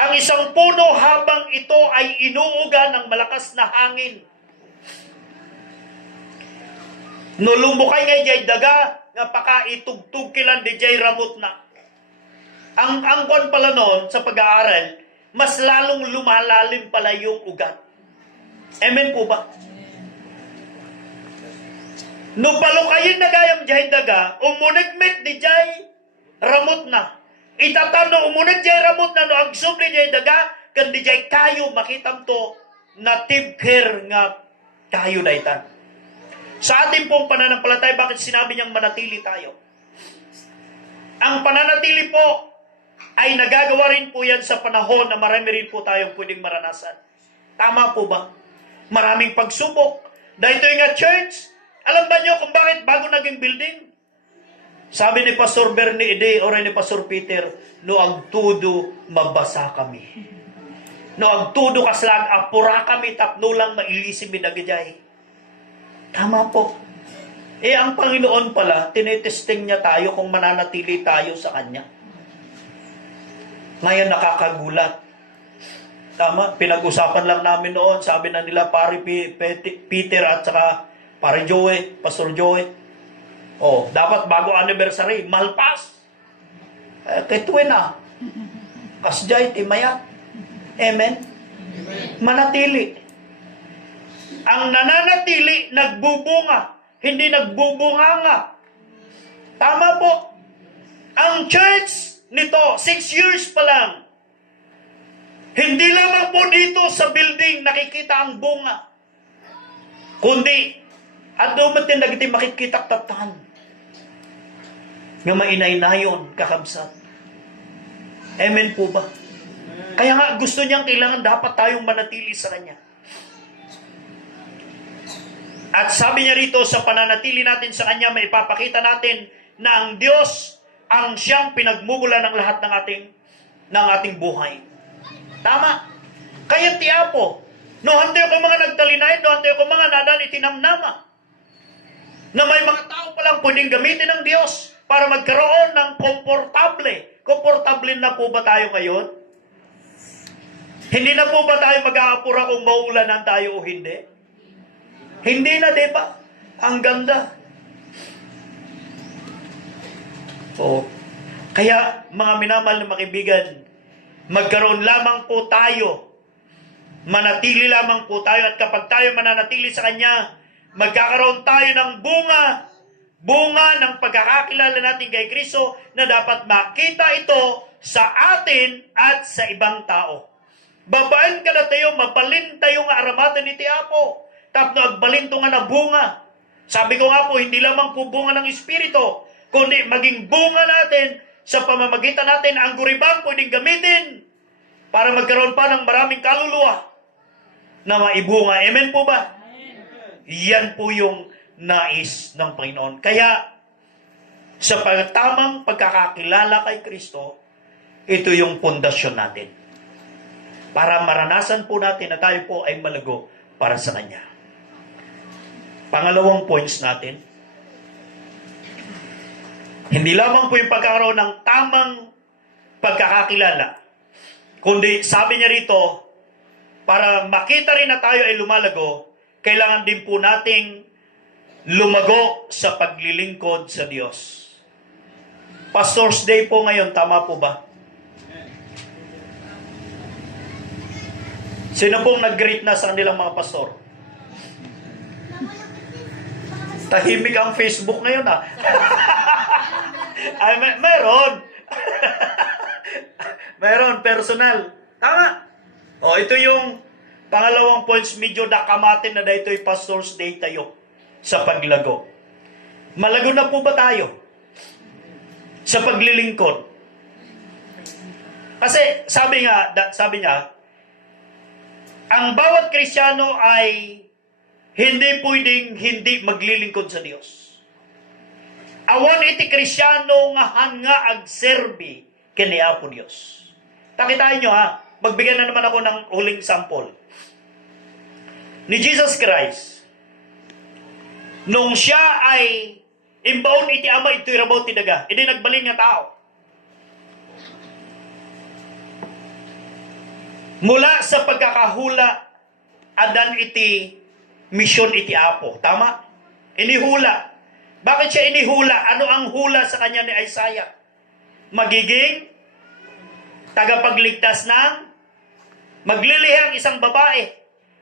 Ang isang puno habang ito ay inuuga ng malakas na hangin. Nulumukay ngay jay daga, nga pakaitugtug kilan di jay ramot na. Ang angkon pala noon sa pag-aaral, mas lalong lumalalim pala yung ugat. Amen po ba? No palukayin na gayam jay daga, umunigmit di jay ramot na. Itatano umunag jay ramot na no agsub di jay daga, kan di jay kayo makitam to na tibker nga kayo na itan. Sa ating pong pananampalataya, bakit sinabi niyang manatili tayo? Ang pananatili po ay nagagawa rin po yan sa panahon na marami rin po tayong pwedeng maranasan. Tama po ba? Maraming pagsubok. Dahil ito nga church, alam ba nyo kung bakit bago naging building? Sabi ni Pastor Bernie Ede o ni Pastor Peter, no agtudo mabasa kami. No agtudo kaslag apura kami tapno lang mailisim binagajay. Tama po. Ang Panginoon pala, tinetesting niya tayo kung mananatili tayo sa Kanya. Ngayon nakakagulat. Tama, pinag-usapan lang namin noon, sabi na nila Pari Peter at saka Pari Joey, Pastor Joey. Dapat bago anniversary, malpas. Ketuin na. Kasjay, timayat. Amen? Manatili. Ang nananatili, nagbubunga. Hindi nagbubunganga. Tama po. Ang church nito, 6 years pa lang. Hindi lamang po dito sa building nakikita ang bunga. Kundi, at dumating nagiti makikita tatahan. Nga mainay-nayon, kakabsat. Amen po ba? Kaya nga gusto niyang kailangan dapat tayong manatili sa Kanya. At sabi niya rito, sa pananatili natin sa Kanya, may ipapakita natin na ang Diyos ang siyang pinagmumulan ng lahat ng ating buhay. Tama. Kaya tiapo, no hantayo ko mga nagtalinayin, no hantayo ko mga nadan itinamnama, na may mga tao palang pwedeng gamitin ng Diyos para magkaroon ng komportable. Komportable na po ba tayo ngayon? Hindi na po ba tayo mag-aapura kung mauulanan tayo o hindi? Hindi na, di ba? Ang ganda. Kaya, mga minamahal na makibigan, magkaroon lamang po tayo, manatili lamang po tayo, at kapag tayo mananatili sa Kanya, magkakaroon tayo ng bunga ng pagkakakilala natin kay Kristo na dapat makita ito sa atin at sa ibang tao. Babaen ka na tayo, mabalin tayo nga aramatan ni Tiapo. Tapno agbalinto nga na bunga. Sabi ko nga po, hindi lamang po bunga ng Espiritu, kundi maging bunga natin sa pamamagitan natin ang guribang pwedeng gamitin para magkaroon pa ng maraming kaluluwa na maibunga. Amen po ba? Amen. Yan po yung nais ng Panginoon. Kaya, sa tamang pagkakakilala kay Kristo, ito yung pundasyon natin. Para maranasan po natin na tayo po ay malago para sa Kanya. Pangalawang points natin, hindi lamang po yung pagkakaroon ng tamang pagkakakilala, kundi sabi niya rito, para makita rin na tayo ay lumalago, kailangan din po nating lumago sa paglilingkod sa Diyos. Pastor's Day po ngayon, tama po ba? Sino pong nag-greet na sa kanilang mga pastor? Tahimik ang Facebook ngayon Ay, meron. Meron, personal. Tama. Ito yung pangalawang points, medyo nakamatin na dahito yung Pastor's Day tayo sa paglago. Malago na po ba tayo sa paglilingkod? Kasi sabi niya, ang bawat Kristiyano ay hindi pwedeng hindi maglilingkod sa Diyos. Awan iti Kristiyano nga hanga agserbi kini Apo Diyos. Takitain nyo magbigay na naman ako ng huling sample. Ni Jesus Christ, nung siya ay imbaon iti ama ito'y rabaw ti daga, hindi nagbalin nga tao. Mula sa pagkakahula, adan iti mission iti Apo. Tama? Inihula. Bakit siya inihula? Ano ang hula sa kanya ni Isaiah? Magiging tagapagligtas ng maglilihang isang babae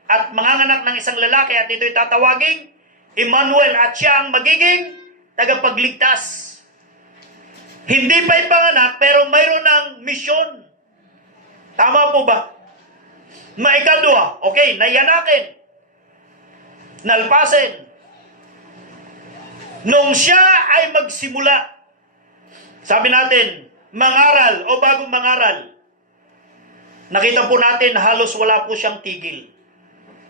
at manganganak ng isang lalaki at ito'y tatawaging Emmanuel at siya ang magiging tagapagligtas. Hindi pa ipanganak pero mayroon ng misyon. Tama po ba? Maikadua. Okay, nayanakin. Nalpasin. Nung siya ay magsimula, sabi natin, mangaral o bagong mangaral, nakita po natin halos wala po siyang tigil.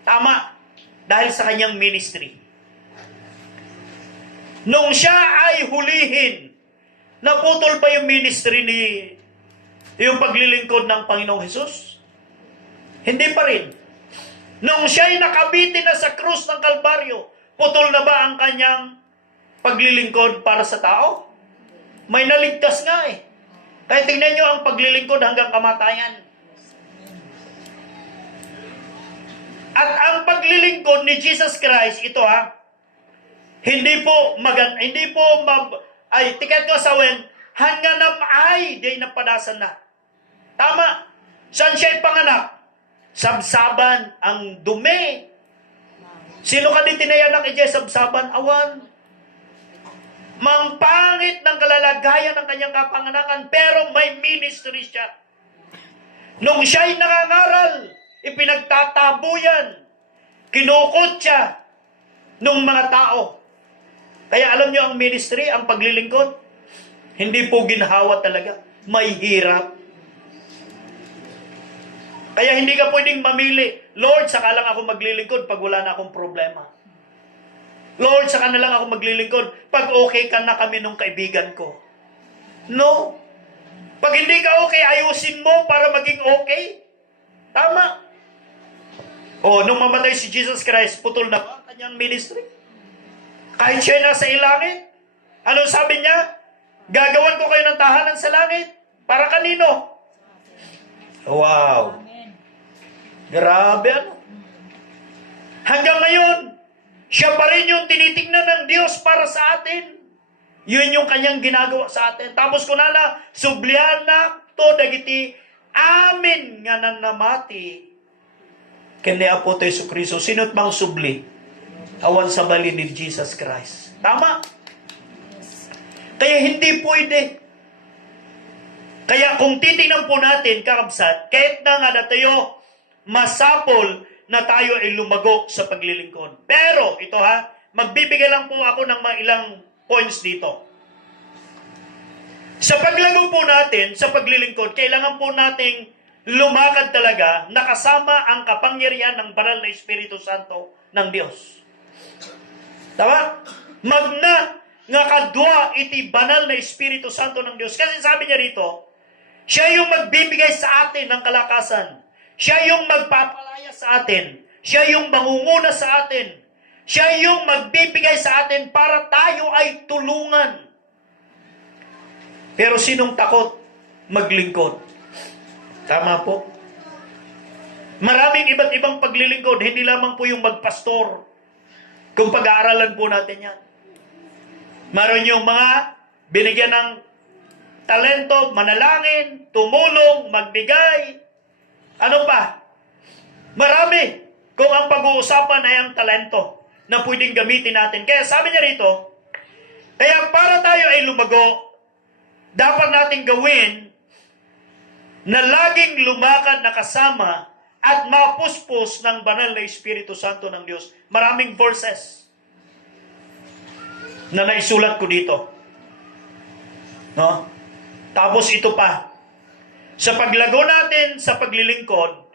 Tama, dahil sa kanyang ministry. Nung siya ay hulihin, naputol ba yung ministry yung paglilingkod ng Panginoong Hesus? Hindi pa rin. Nung siya ay nakabitin na sa krus ng Kalbaryo, putol na ba ang kanyang paglilingkod para sa tao? May naligtas nga eh. Kaya tingnan nyo ang paglilingkod hanggang kamatayan. At ang paglilingkod ni Jesus Christ, ito hindi po tiket ko sawin, hanggang ay, di napadasan na. Tama. Saan siya panganak? Sabsaban ang dumi. Sino ka din tinayanak sabsaban? Awan. Mangpangit ng kalalagayan ng kanyang kapanganakan, pero may ministry siya. Nung siya'y nangangaral, ipinagtatabuyan, kinukot siya ng mga tao. Kaya alam niyo ang ministry, ang paglilingkod, hindi po ginhawa talaga. May hirap. Kaya hindi ka pwedeng mamili, Lord, saka lang ako maglilingkod pag wala na akong problema. Lord, saka na lang ako maglilingkod pag okay ka na kami nung kaibigan ko. No. Pag hindi ka okay, ayusin mo para maging okay. Tama. Nung mamatay si Jesus Christ, putol na ba ang kanyang ministry? Kahit siya nasa ilangit. Anong sabi niya? Gagawan ko kayo ng tahanan sa langit. Para kanino? Wow. Amen. Grabe ano. Hanggang ngayon, siya pa rin yung tinitingnan ng Diyos para sa atin. Yun yung kanyang ginagawa sa atin. Tapos kunana, sublihan na to dagiti amin nga namati. Kende Apo tayo sa Kristo. Sino't bang subli? Awan sa bali ni Jesus Christ. Tama? Kaya hindi pwede. Kaya kung titingnan po natin, kakabsat, kahit na nga na tayo masapol na tayo ay lumago sa paglilingkod. Pero, ito magbibigay lang po ako ng mga ilang points dito. Sa paglago po natin, sa paglilingkod, kailangan po nating lumakad talaga nakasama ang kapangyarihan ng banal na Espiritu Santo ng Diyos. Tama? Magna nga kadwa iti banal na Espiritu Santo ng Diyos. Kasi sabi niya rito, siya yung magbibigay sa atin ng kalakasan. Siya yung magpapalaya sa atin. Siya yung mangunguna sa atin. Siya yung magbibigay sa atin para tayo ay tulungan. Pero sinong takot maglingkod? Tama po. Maraming iba't ibang paglilingkod, hindi lamang po yung magpastor. Kung pag-aaralan po natin yan. Maroon yung mga binigyan ng talento, manalangin, tumulong, magbigay. Ano pa? Marami. Kung ang pag-uusapan ay ang talento na pwedeng gamitin natin. Kaya sabi niya rito, kaya para tayo ay lumago, dapat nating gawin na laging lumakad na kasama at mapuspos ng banal na Espiritu Santo ng Diyos. Maraming verses na naisulat ko dito. No? Tapos ito pa. Sa paglago natin sa paglilingkod,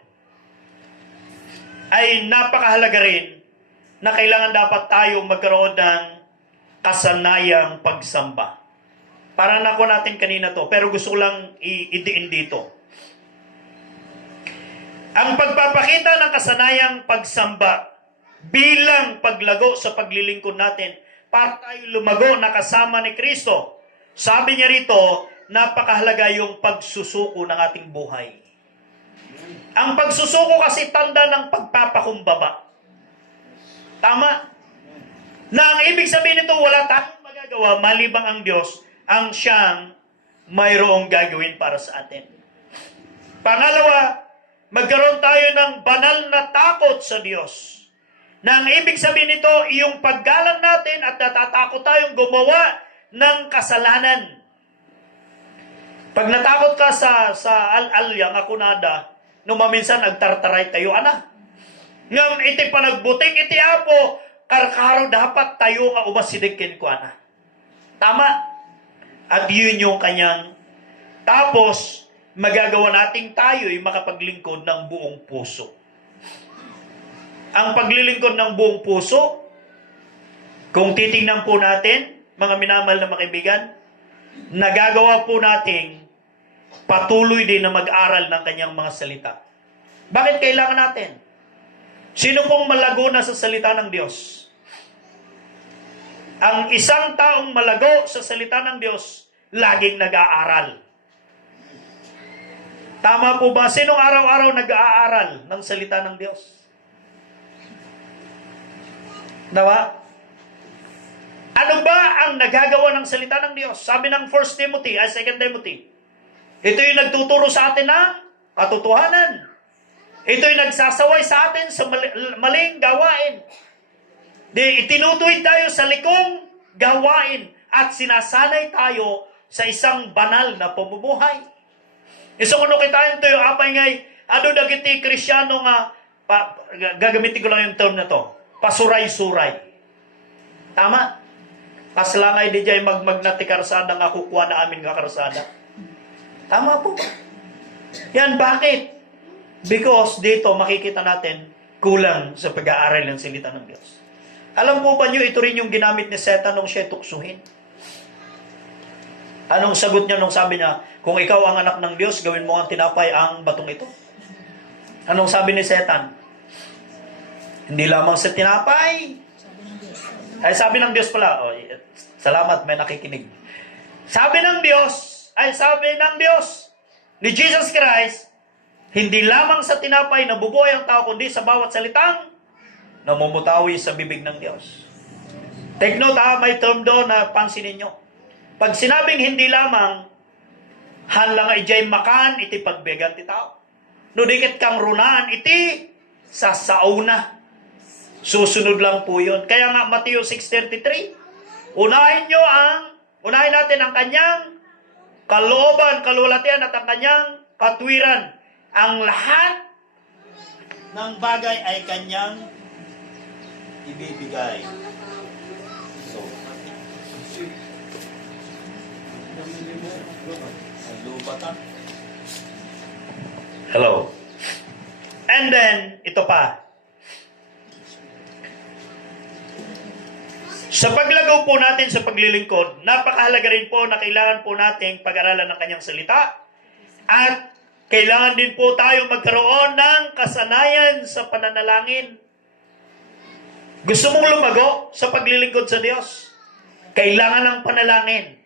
ay napakahalaga rin na kailangan dapat tayo magkaroon ng kasanayang pagsamba. Parang nako natin kanina to, pero gusto ko lang idiin dito. Ang pagpapakita ng kasanayang pagsamba bilang paglago sa paglilingkod natin para tayo lumago na kasama ni Kristo. Sabi niya rito, napakahalaga yung pagsusuko ng ating buhay. Ang pagsusuko kasi tanda ng pagpapakumbaba. Tama? Na ang ibig sabihin nito, wala tayong magagawa malibang ang Diyos ang siyang mayroong gagawin para sa atin. Pangalawa, magkaroon tayo ng banal na takot sa Diyos. Na ang ibig sabihin nito, yung paggalang natin at natatakot tayong gumawa ng kasalanan. Pag natakot ka sa al-alyang akunada, nung maminsan nagtartaray tayo, ngam iti panagbuting iti apo, karkaro dapat tayo nga umasidikin ko, Tama? At yun yung kanyang, tapos, magagawa nating tayo'y makapaglingkod ng buong puso. Ang paglilingkod ng buong puso, kung titingnan po natin, mga minamahal na mga kaibigan, nagagawa po nating patuloy din na mag-aral ng kanyang mga salita. Bakit kailangan natin? Sino pong malago na sa salita ng Diyos? Ang isang taong malago sa salita ng Diyos, laging nag-aaral. Tama po ba? Sinong araw-araw nag-aaral ng salita ng Diyos? Nawa? Ano ba ang nagagawa ng salita ng Diyos? Sabi ng 1 Timothy, 2 Timothy, ito yung nagtuturo sa atin ng katotohanan. Ito yung nagsasaway sa atin sa maling gawain. Itinutuwid tayo sa likong gawain at sinasanay tayo sa isang banal na pamumuhay. Iso kuno kita ito yung apay ngay, ano dagiti Krisyano nga, gagamitin ko lang yung term na to, pasuray-suray. Tama? Kaslangay di jay magmagnati karsada nga kukuha na amin nga karsada. Tama po. Yan, bakit? Because dito makikita natin kulang sa pag-aaral ng salita ng Diyos. Alam po ba nyo, ito rin yung ginamit ni Satan nung siya tuksuhin. Anong sagot niya nung sabi niya, kung ikaw ang anak ng Diyos, gawin mo ang tinapay ang batong ito? Anong sabi ni Satan? Hindi lamang sa tinapay. Ay, sabi ng Diyos pala. Oh, salamat, may nakikinig. Sabi ng Diyos ni Jesus Christ, hindi lamang sa tinapay na bubuhay ang tao, kundi sa bawat salitang namumutawi sa bibig ng Diyos. Take note, may term doon na pansinin nyo. Pag sinabing hindi lamang, hanlang ijay makan, iti pagbegan ti tao. No dikit kang runaan, iti sasauna. Susunod lang po yun. Kaya nga, Matthew 6:33, unahin natin ang kanyang kalooban, kalulatian at ang kanyang katwiran. Ang lahat ng bagay ay kanyang ibibigay. So, hello. And then, ito pa. Sa paglagaw po natin sa paglilingkod, napakahalaga rin po na kailangan po nating pag-aralan ng kanyang salita at kailangan din po tayong magkaroon ng kasanayan sa pananalangin. Gusto mong lumago sa paglilingkod sa Diyos? Kailangan ng panalangin.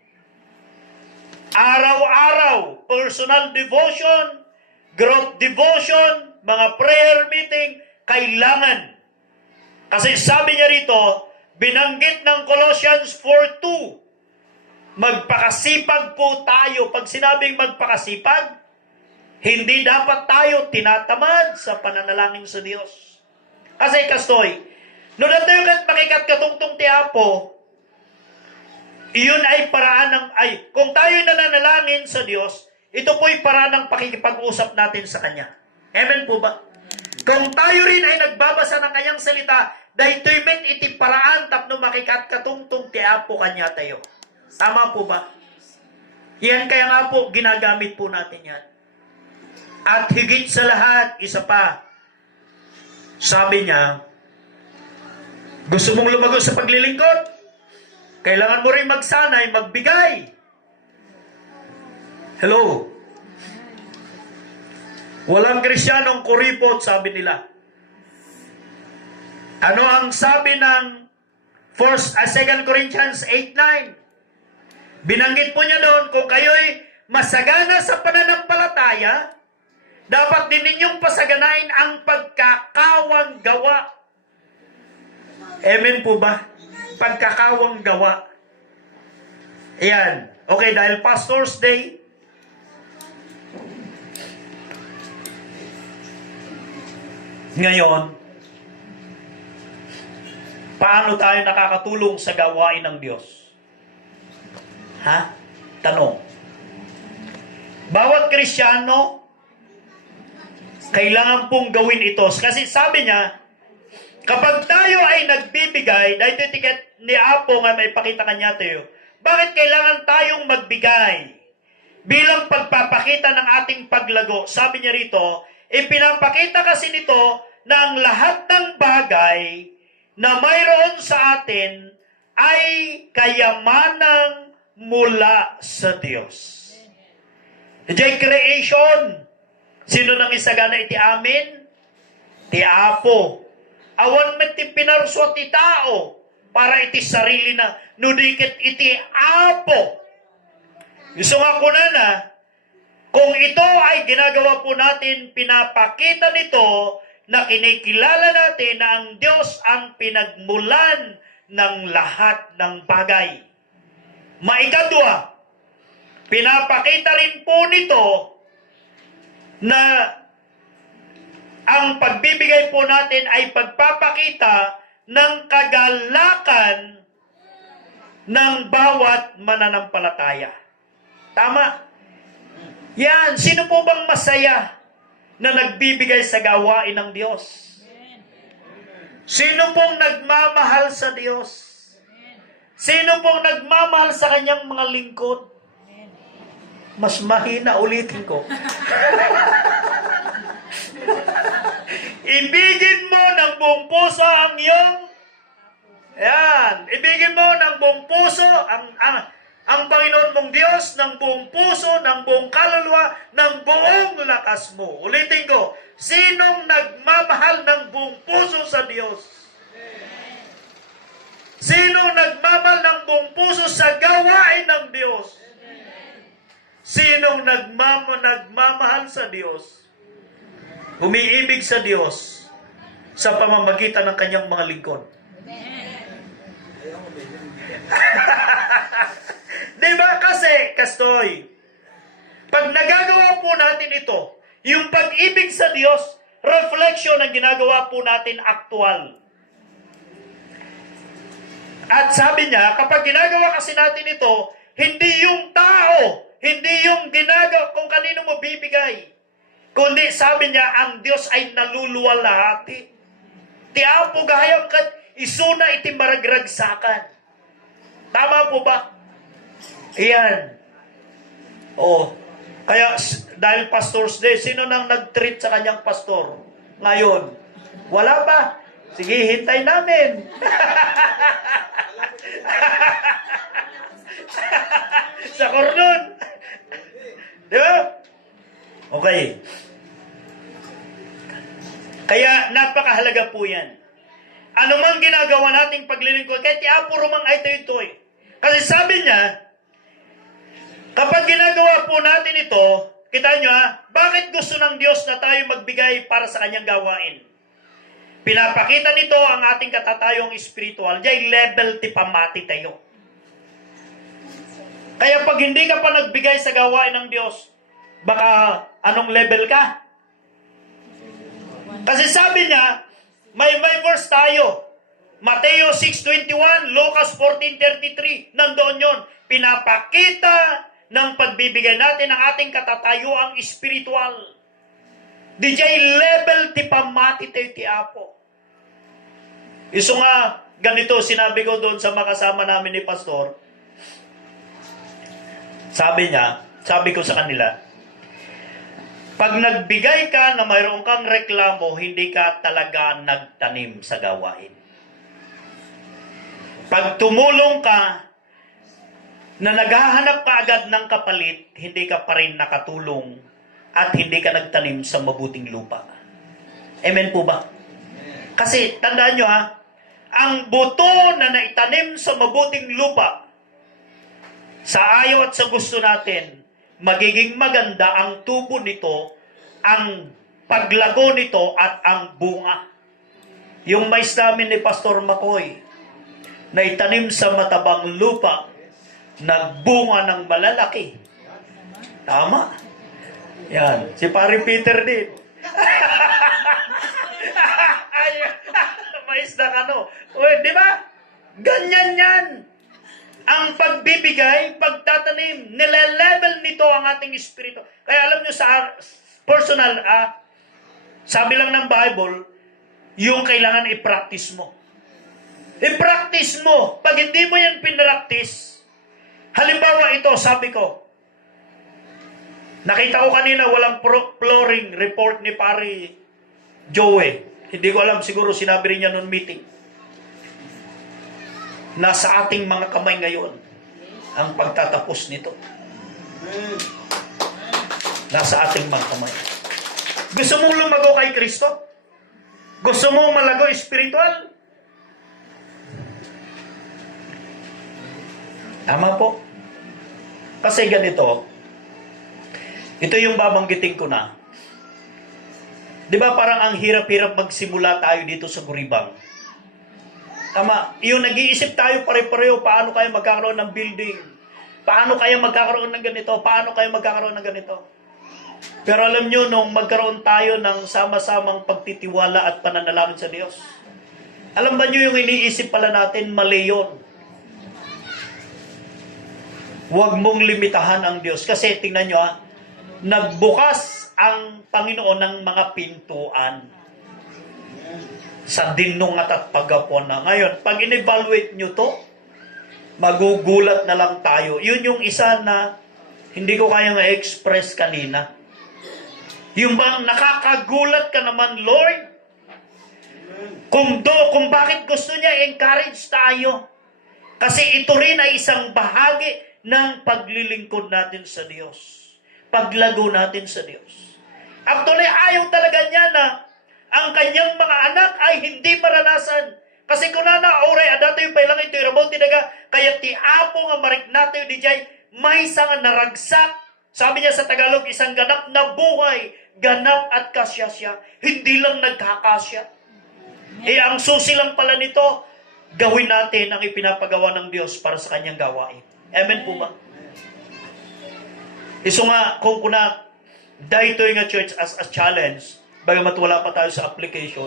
Araw-araw, personal devotion, group devotion, mga prayer meeting, kailangan. Kasi sabi niya rito, binanggit ng Colossians 4:2, magpakasipag po tayo. Pag sinabing magpakasipag, hindi dapat tayo tinatamad sa pananalangin sa Diyos. Kasi kastoy, no datayo kat makikat katungtong ti Apo, iyon ay paraan kung tayo nananalangin sa Diyos, ito po'y paraan ng pakikipag-usap natin sa Kanya. Amen po ba? Kung tayo rin ay nagbabasa ng Kanyang salita, dahil ito'y men iti paraan tapno makikat katungtong ti Apo Kanya tayo. Tama po ba? Yan kaya nga po, ginagamit po natin yan. At higit sa lahat, isa pa, sabi niya, gusto mong lumago sa paglilingkod? Kailangan mo rin magsanay, magbigay. Hello? Walang Krisyanong kuripot, sabi nila. Ano ang sabi ng 2 Corinthians 8:9? Binanggit po niya doon, kung kayo'y masagana sa pananampalataya, dapat din ninyong pasaganain ang pagkakawang gawa. Amen po ba? Pagkakawang gawa. Ayan. Okay, dahil Pastor's Day, ngayon, paano tayo nakakatulong sa gawain ng Diyos? Ha? Tanong. Bawat Krisyano, kailangan pong gawin ito. Kasi sabi niya, kapag tayo ay nagbibigay, dahil tiket ni Apo nga may pakita kanya tayo, bakit kailangan tayong magbigay? Bilang pagpapakita ng ating paglago. Sabi niya rito, ipinapakita kasi nito na ang lahat ng bagay na mayroon sa atin ay kayamanang mula sa Diyos. Diyay creation. Sino nang isagana iti amin? Ti Apo. Awan met ti pinarswa ti tao para iti sarili na nudikit iti Apo. Gusto nga ko na, kung ito ay ginagawa po natin, pinapakita nito na kinikilala natin na ang Diyos ang pinagmulan ng lahat ng bagay. Maikadwa, pinapakita rin po nito na ang pagbibigay po natin ay pagpapakita ng kagalakan ng bawat mananampalataya. Tama. Yan. Sino po bang masaya na nagbibigay sa gawain ng Diyos? Sino pong nagmamahal sa Diyos? Sino pong nagmamahal sa kanyang mga lingkod? Mas mahina, ulitin ko. Ibigin mo ng buong puso ang iyong... Yan. Ibigin mo ng buong puso ang Panginoon mong Diyos ng buong puso, ng buong kaluluwa, ng buong lakas mo. Ulitin ko, sinong nagmamahal ng buong puso sa Diyos? Sinong nagmamahal ng buong puso sa gawain ng Diyos? Sinong nagmamahal sa Diyos? Umiibig sa Diyos sa pamamagitan ng kanyang mga lingkod. Diba? Kasi, Kastoy, pag nagagawa po natin ito, yung pag-ibig sa Diyos, reflection ang ginagawa po natin aktual. At sabi niya, kapag ginagawa kasi natin ito, hindi yung tao, hindi yung ginagawa kung kanino mo bibigay. Kundi sabi niya, ang Diyos ay naluluwalhati. Ti Apo gahayam kat isuna iti maragragsakan. Tama po ba? Iyan. Oh. Kaya, dahil Pastor's Day, sino nang nag-treat sa kanyang pastor? Ngayon. Wala ba? Sige, hintay namin. Sa kordon. Di ba? Okay. Kaya, napakahalaga po yan. Ano mang ginagawa nating paglilingkod, kahit Apo rumang ay ito. Kasi sabi niya, kapag ginagawa po natin ito, kita nyo bakit gusto ng Diyos na tayo magbigay para sa kanyang gawain? Pinapakita nito ang ating katatayong spiritual. Diyay level ti pamati tayo. Kaya pag hindi ka pa nagbigay sa gawain ng Diyos, baka anong level ka? Kasi sabi niya, may verse tayo. Mateo 6:21, Lucas 14:33, nandoon yun. Pinapakita ng pagbibigay natin ng ating katatayuang espiritual. DJ level ti pamati tayo ti Apo. Iso nga, ganito sinabi ko doon sa makasama namin ni Pastor. Sabi ko sa kanila, pag nagbigay ka na mayroon kang reklamo, hindi ka talaga nagtanim sa gawain. Pag tumulong ka, na naghahanap ka agad ng kapalit, hindi ka pa rin nakatulong at hindi ka nagtanim sa mabuting lupa. Amen po ba? Kasi, tandaan nyo ang buto na naitanim sa mabuting lupa, sa ayaw at sa gusto natin, magiging maganda ang tubo nito, ang paglago nito at ang bunga. Yung mais namin ni Pastor Makoy, na itanim sa matabang lupa, nagbunga ng malalaki. Tama. Yan. Si Pari Peter din. Mais na kano. Di ba? Ganyan yan. Ang pagbibigay, pagtatanim, nilelevel nito ang ating espiritu. Kaya alam nyo sa personal, sabi lang ng Bible, yung kailangan i-practice mo. I-practice mo. Pag hindi mo yan pinractice, Halimbawa ito, sabi ko, nakita ko kanina walang flooring report ni Pari Joey. Hindi ko alam, siguro sinabi rin niya noon meeting. Nasa ating mga kamay ngayon ang pagtatapos nito. Amen. Nasa ating mga kamay. Gusto mong lumago kay Kristo? Gusto mong malago spiritual? Tama po. Kasi ganito, ito yung babanggitin ko na. Di ba parang ang hirap-hirap magsimula tayo dito sa Guribang? Tama. Yung nag-iisip tayo pare-pareho, paano kayo magkakaroon ng building? Paano kayo magkakaroon ng ganito? Paano kayo magkakaroon ng ganito? Pero alam nyo, nung magkaroon tayo ng sama-samang pagtitiwala at pananalangin sa Diyos, alam ba nyo yung iniisip pala natin, mali yun. Huwag mong limitahan ang Diyos. Kasi tingnan nyo nagbukas ang Panginoon ng mga pintuan sa dinungat at paggapuan na. Ngayon, pag in-evaluate nyo to, magugulat na lang tayo. Yun yung isa na hindi ko kayang express kanina. Yung bang nakakagulat ka naman, Lord? Kung bakit gusto niya encourage tayo. Kasi ito rin ay isang bahagi ng paglilingkod natin sa Diyos. Paglago natin sa Diyos. Actually, ayaw talaga niya na ang kanyang mga anak ay hindi maranasan. Kasi kung oray, adato yung pailang ito, irabot tinaga, kaya ti apo nga marik nato yung dijay, may isang naragsak. Sabi niya sa Tagalog, isang ganap na buhay, ganap at kasya siya. Hindi lang nagkakasya. Ang susi lang pala nito, gawin natin ang ipinapagawa ng Diyos para sa kanyang gawain. Amen po ba? Iso nga, kung kuna, dahito yung church as a challenge, bagamat wala pa tayo sa application,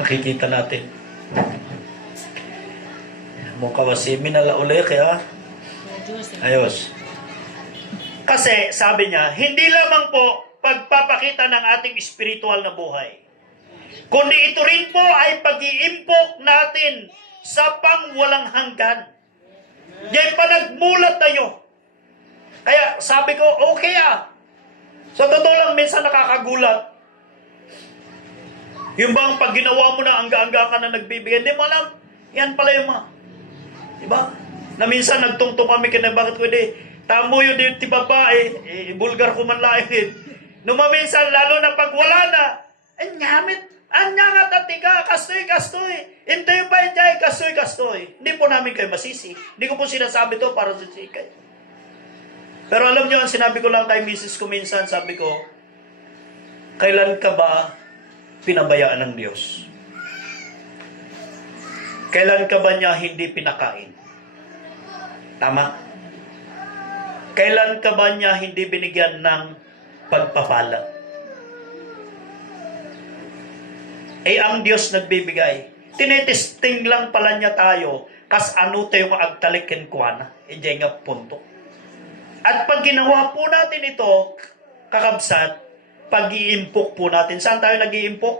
makikita natin. Mukha wasi, minala uli kaya ayos. Kasi, sabi niya, hindi lamang po pagpapakita ng ating spiritual na buhay, kundi ito rin po ay pag-iimpok natin sa pangwalang hanggan. Diyan pa nagmulat tayo. Kaya sabi ko, okay Sa totoo lang, minsan nakakagulat. Yung bang pag ginawa mo na, angga-angga ka na nagbibigay, hindi mo alam, yan pala yung mga, diba? Na minsan nagtungtong kami kina, bakit ko tamo yun din ti babae, bulgar ko man lain. Numaminsan, lalo na pag wala na, nyamit, anya nga tatika, kastoy. Hindi pa yung kastoy. Hindi po namin kayo masisi. Hindi ko po sinasabi to para sa sikay. Pero alam nyo, ang sinabi ko lang kay misis ko minsan, sabi ko, kailan ka ba pinabayaan ng Diyos? Kailan ka ba niya hindi pinakain? Tama? Kailan ka ba niya hindi binigyan ng pagpapala? Ang Diyos nagbibigay. Tinetesting lang pala niya tayo kas ano tayo agtalikin kuana. Diyan nga punto. At pag ginawa po natin ito, kakabsat, pag-iimpok po natin. Saan tayo nag-iimpok?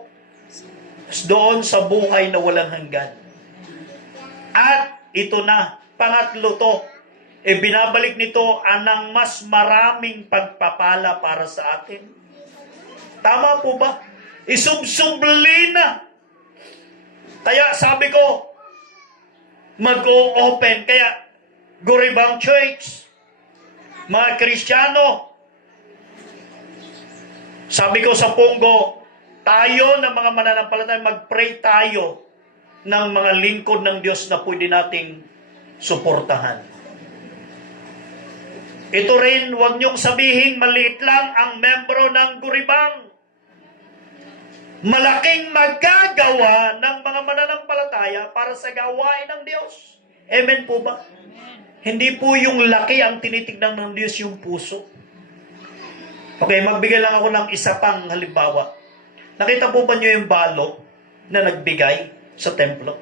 Doon sa buhay na walang hanggan. At ito na, pangatlo to, binabalik nito anang mas maraming pagpapala para sa atin. Tama po ba? Isubsubli na. Kaya sabi ko, mag-o-open. Kaya, Guribang Church, mga Kristiyano, sabi ko sa Punggo, tayo na mga mananampalataya, mag-pray tayo ng mga lingkod ng Diyos na pwede nating suportahan. Ito rin, huwag niyong sabihin, maliit lang ang membro ng Guribang. Malaking magagawa ng mga mananampalataya para sa gawain ng Diyos. Amen po ba? Hindi po yung laki ang tinitignan ng Diyos, yung puso. Okay, magbigay lang ako ng isa pang halimbawa. Nakita po ba niyo yung balo na nagbigay sa templo?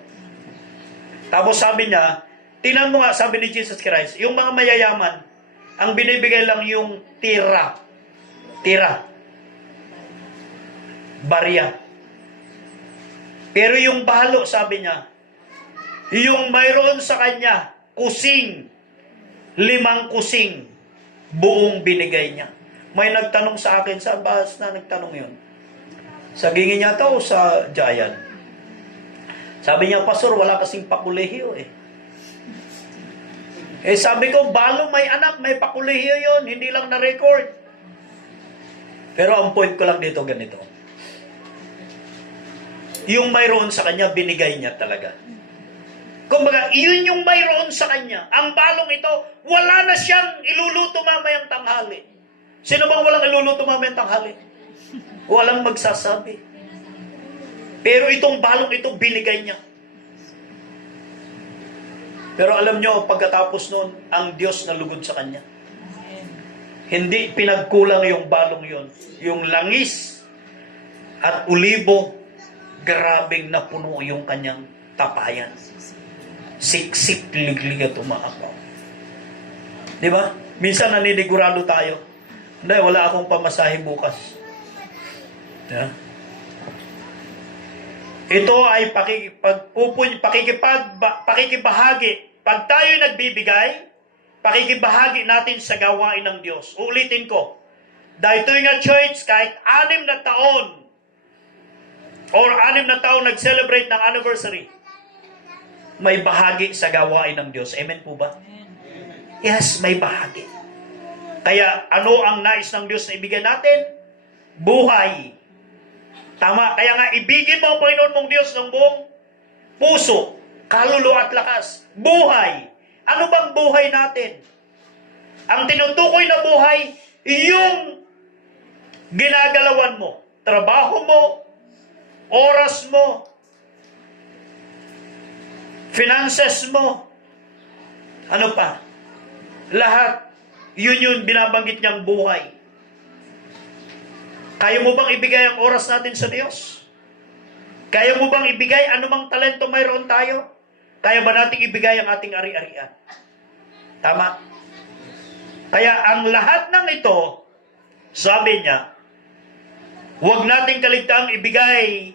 Tapos sabi niya, tingnan mo nga, sabi ni Jesus Christ, yung mga mayayaman, ang binibigay lang yung tira. Barya. Pero yung balo, sabi niya, Yung mayroon sa kanya, kusing, 5 kusing, buong binigay niya. May nagtanong sa akin, sa bas na nagtanong yun? Sa gingin niya to o sa Giant? Sabi niya, Pastor, wala kasing pakulehiyo eh. Sabi ko, balo may anak, may pakulehiyo yun, hindi lang na-record. Pero ang point ko lang dito, ganito. Yung mayroon sa kanya, binigay niya talaga. Kumbaga, yun yung mayroon sa kanya. Ang balong ito, wala na siyang iluluto mamayang tanghali. Sino bang walang iluluto mamayang tanghali? Walang magsasabi. Pero itong balong ito, binigay niya. Pero alam nyo, pagkatapos nun, ang Diyos nalugod sa kanya. Hindi pinagkulang yung balong yun. Yung langis at ulibo, grabing napuno yung kanyang tapayan. Siksik, liglig at umaapaw. Di ba? Minsan naninigurado tayo. Hindi, wala akong pamasahe bukas. Yeah. Ito ay pakikibahagi. Pag tayo'y nagbibigay, pakikibahagi natin sa gawain ng Diyos. Ulitin ko. Dahil ito nga church, kahit 6 na taon, or 6 na taon nag-celebrate ng anniversary, may bahagi sa gawain ng Diyos. Amen po ba? Yes, may bahagi. Kaya ano ang nais ng Diyos na ibigay natin? Buhay. Tama. Kaya nga, ibigin mo ang Panginoon mong Diyos ng buong puso, kaluluwa at lakas. Buhay. Ano bang buhay natin? Ang tinutukoy na buhay, yung ginagalawan mo. Trabaho mo, oras mo, finances mo, ano pa? Lahat. Yun yung binabanggit niyang buhay. Kaya mo bang ibigay ang oras natin sa Diyos? Kaya mo bang ibigay anumang talento mayroon tayo? Kaya ba nating ibigay ang ating ari-arian? Tama? Kaya ang lahat ng ito, sabi niya, huwag nating kaligtaang ibigay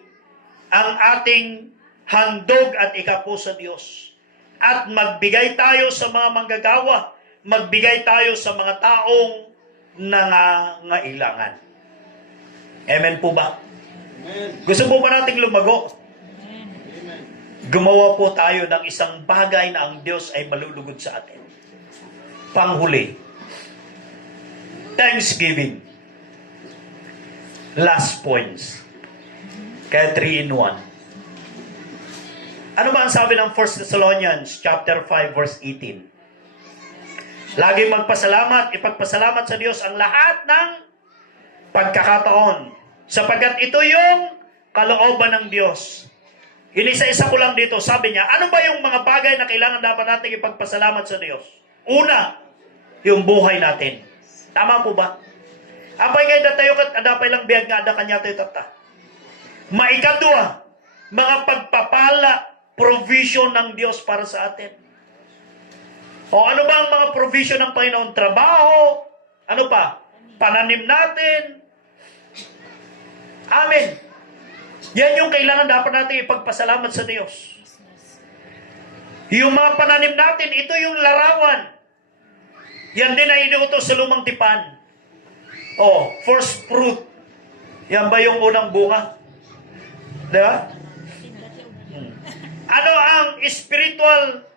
ang ating handog at ikapo sa Diyos. At magbigay tayo sa mga manggagawa. Magbigay tayo sa mga taong nangangailangan. Amen po ba? Amen. Gusto po ba nating lumago? Amen. Gumawa po tayo ng isang bagay na ang Diyos ay malulugod sa atin. Panghuli. Thanksgiving. Last points. Kaya 3 in 1. Ano ba ang sabi ng 1 Thessalonians chapter 5 verse 18? Lagi magpasalamat, ipagpasalamat sa Diyos ang lahat ng pagkakataon. Sapagkat ito yung kalooban ng Diyos. Inisa-isa ko lang dito, sabi niya, ano ba yung mga bagay na kailangan dapat natin ipagpasalamat sa Diyos? Una, yung buhay natin. Tama po ba? Apay kayo datayo kat adapay lang biyag nga ada kanya tayo tata. Maikadua, mga pagpapala, provision ng Diyos para sa atin. O ano ba ang mga provision ng Panginoon? Trabaho, ano pa? Pananim natin. Amen. Yan yung kailangan dapat natin ipagpasalamat sa Diyos. Yung mga pananim natin, ito yung larawan. Yan din ay inuutos sa lumang tipan. Oh, first fruit. Yan ba yung unang bunga? Di ba? Ano ang spiritual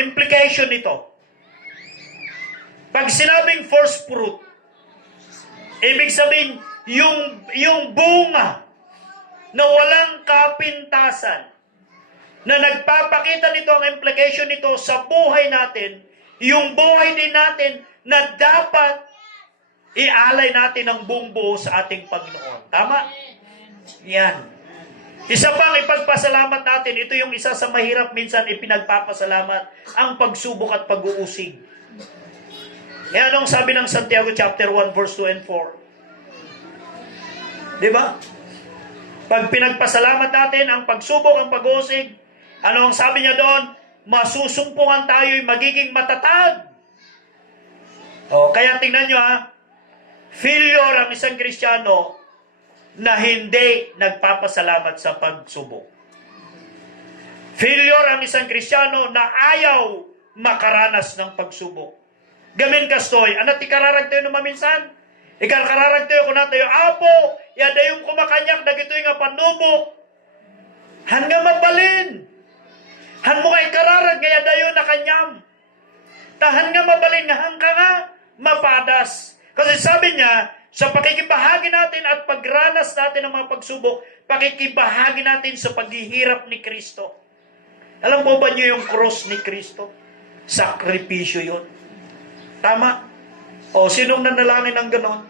implication nito? Pag sinabing first fruit, ibig sabihin, yung bunga na walang kapintasan, na nagpapakita nito, ang implication nito sa buhay natin, yung buhay din natin na dapat ialay natin ang buong buo sa ating Panginoon. Tama? Yan. Isa pang ipagpasalamat natin, ito yung isa sa mahirap minsan ipinagpapasalamat, ang pagsubok at pag-uusig. E anong sabi ng Santiago chapter 1 verse 2 and 4? Diba? Pag pinagpasalamat natin ang pagsubok, ang pag-uusig, ano ang sabi niya doon? Masusumpungan tayo'y magiging matatag. O, kaya tingnan nyo ha, failure ang isang Kristiyano na hindi nagpapasalamat sa pagsubok. Failure ang isang Kristiyano na ayaw makaranas ng pagsubok. Gamin kastoy, anak ti kararag tayo no maminsan. Ikal kararag tayo kung tayo, apo, yada yung kumakanyak, dagitoy nga panubok. Han nga mabalin. Han mo kay kararag, nga yada yung nakanyam. Tahan nga mabalin, nga hang ka nga mapadas. Kasi sabi niya, sa pakikibahagi natin at pagranas natin ng mga pagsubok, pakikibahagi natin sa paghihirap ni Kristo. Alam po ba niyo yung cross ni Kristo? Sakripisyo yun. Tama? O, sinong nanalangin ng ganon?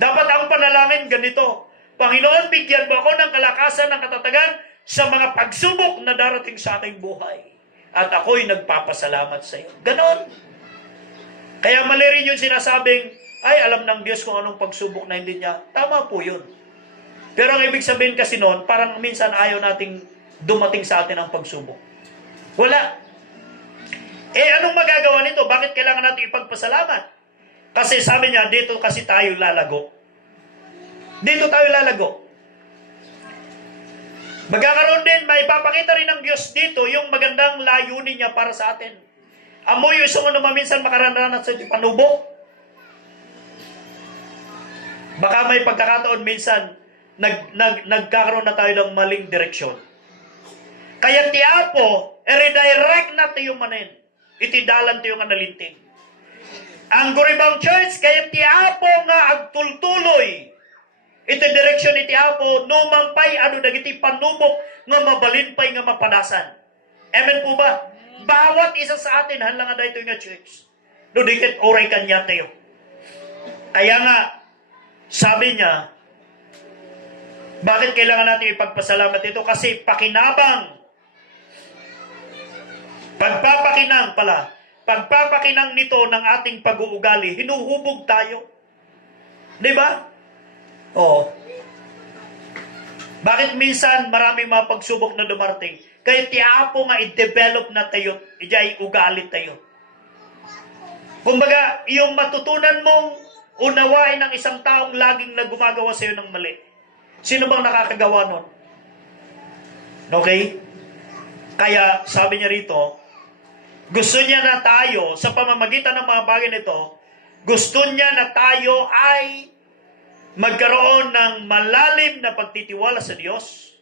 Dapat ang panalangin ganito, Panginoon, bigyan mo ako ng kalakasan, ng katatagan sa mga pagsubok na darating sa aking buhay. At ako'y nagpapasalamat sa iyo. Ganon. Kaya mali rin yung sinasabing, ay, alam ng Diyos kung anong pagsubok na hindi niya. Tama po yun. Pero ang ibig sabihin kasi noon, parang minsan ayaw nating dumating sa atin ang pagsubok. Wala. Anong magagawa nito? Bakit kailangan natin ipagpasalamat? Kasi sabi niya, dito kasi tayo lalago. Dito tayo lalago. Magkakaroon din, maipapakita rin ng Diyos dito yung magandang layunin niya para sa atin. Amoy yung isang ano maminsan makaranaran sa panubok. Baka may pagkakataon minsan, nagkakaroon na tayo ng maling direksyon. Kaya tiapo, redirect na tayo manin. Itidalan tayo nga nalinting. Ang Guribang Church, kaya tiapo nga agtultuloy. Ito direksyon ni tiapo, numampay, dagiti panubok, nga mabalinpay, nga mapadasan. Amen po ba? Bawat isa sa atin, hanlang nga ito nga church. No, dikit oray kanya tayo. Kaya nga, sabi niya, bakit kailangan natin ipagpasalamat ito? Kasi pakinabang, pagpapakinang nito ng ating pag-uugali, hinuhubog tayo. Di ba? Oo. Bakit minsan maraming mga pagsubok na dumarating? Kaya tiapo nga i-develop na tayo, ijay ugali tayo. Kumbaga, yung matutunan mong unawain ng isang taong laging na gumagawa sa iyo ng mali. Sino bang nakakagawa nun? Okay? Kaya, sabi niya rito, gusto niya na tayo, sa pamamagitan ng mga bagay nito, gusto niya na tayo ay magkaroon ng malalim na pagtitiwala sa Diyos.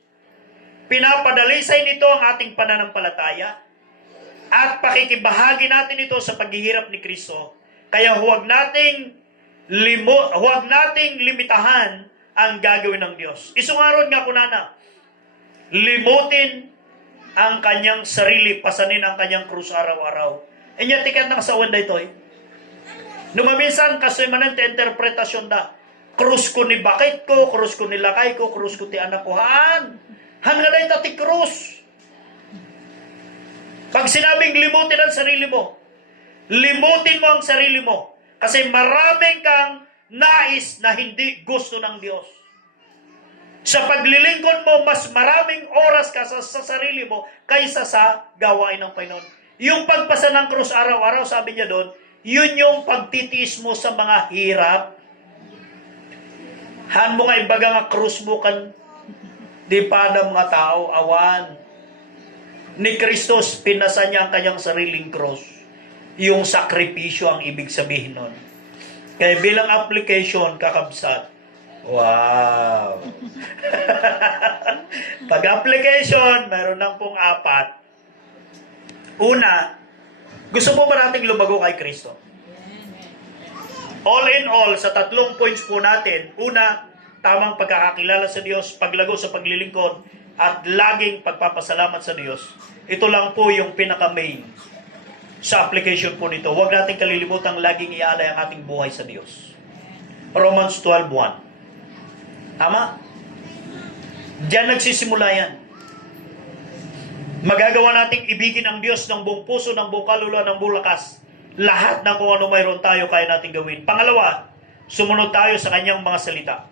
Pinapadalisay nito ang ating pananampalataya at pakikibahagi natin ito sa paghihirap ni Kristo. Kaya huwag nating limitahan ang gagawin ng Diyos. Isungaron nga kunana, limutin ang kanyang sarili, pasanin ang kanyang krus araw-araw. Inya tikat ng sawan da ito eh. Numaminsan kasi manante interpretasyon da. Krus ko ni bakit ko, krus ko ni lakay ko, krus ko ti anak ko. Han nga da ito ti krus. Pag sinabing limutin ang sarili mo, limutin mo ang sarili mo. Kasi maraming kang nais na hindi gusto ng Diyos. Sa paglilingkod mo, mas maraming oras ka sa sarili mo kaysa sa gawain ng Panginoon. Yung pagpasa ng krus araw-araw, sabi niya doon, yun yung pagtitiis mo sa mga hirap. Han mo nga ibaga nga krus mo kan di pa ng mga tao, awan. Ni Kristos, pinasa niya ang kanyang sariling krus. Yung sakripisyo ang ibig sabihin nun. Kaya bilang application, kakabsat. Wow! Pag-application, meron lang pong 4. Una, gusto po ba nating lumago kay Kristo? All in all, sa 3 points po natin, una, tamang pagkakakilala sa Diyos, paglago sa paglilingkod, at laging pagpapasalamat sa Diyos. Ito lang po yung pinaka-main sa application po nito. Huwag natin kalilimutan laging ialay ang ating buhay sa Diyos. Romans 12:1. Tama? Diyan nagsisimula yan. Magagawa nating ibigin ang Diyos ng buong puso, ng buong kaluluwa, ng buong lakas. Lahat ng kung ano mayroon tayo kaya natin gawin. Pangalawa, sumunod tayo sa kanyang mga salita.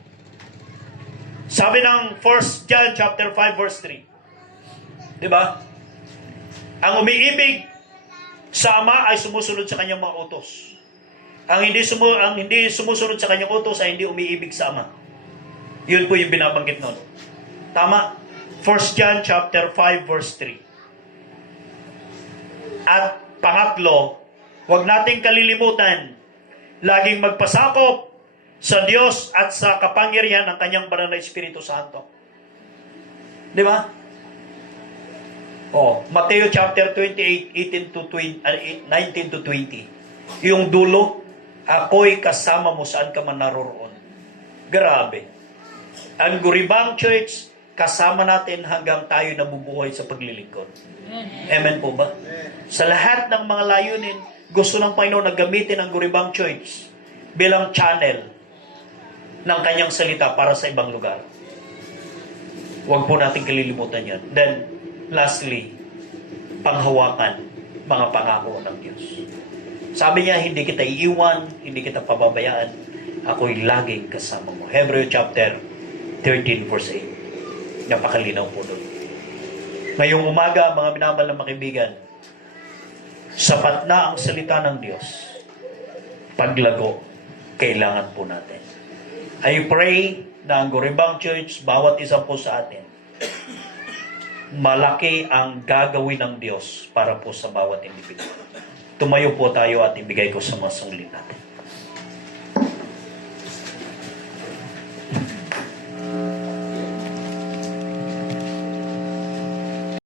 Sabi ng 1 John chapter 5 verse 3. Diba? Ang umiibig sa Ama ay sumusunod sa kanyang mga utos. Ang hindi sumusunod sa kanyang utos ay hindi umiibig sa Ama. Yun po yung binabanggit nun. Tama? 1 1 John chapter 5 verse 3. At pangatlo, huwag nating kalilimutan, laging magpasakop sa Diyos at sa kapangyarihan ng kanyang banal na Espiritu Santo. Di ba? Mateo chapter 28, 18 to 20, 19 to 20. Yung dulo, ako'y kasama mo saan ka man naroroon. Grabe. Ang Guribang Church, kasama natin hanggang tayo nabubuhay sa paglilingkod. Amen po ba? Sa lahat ng mga layunin, gusto ng Panginoon na gamitin ang Guribang Church bilang channel ng kanyang salita para sa ibang lugar. Huwag po natin kalilimutan yan. Then, lastly, panghawakan mga pangako ng Diyos. Sabi niya, hindi kita iiwan, hindi kita pababayaan, ako'y laging kasama mo. Hebrew chapter 13 verse 8. Napakalinaw po doon. Ngayong umaga, mga minamahal na kaibigan, sapat na ang salita ng Diyos. Paglago, kailangan po natin. I pray na ang Guribang Church, bawat isa po sa atin, malaki ang gagawin ng Diyos para po sa bawat individual. Tumayo po tayo at ibigay ko sa mga sunglit natin.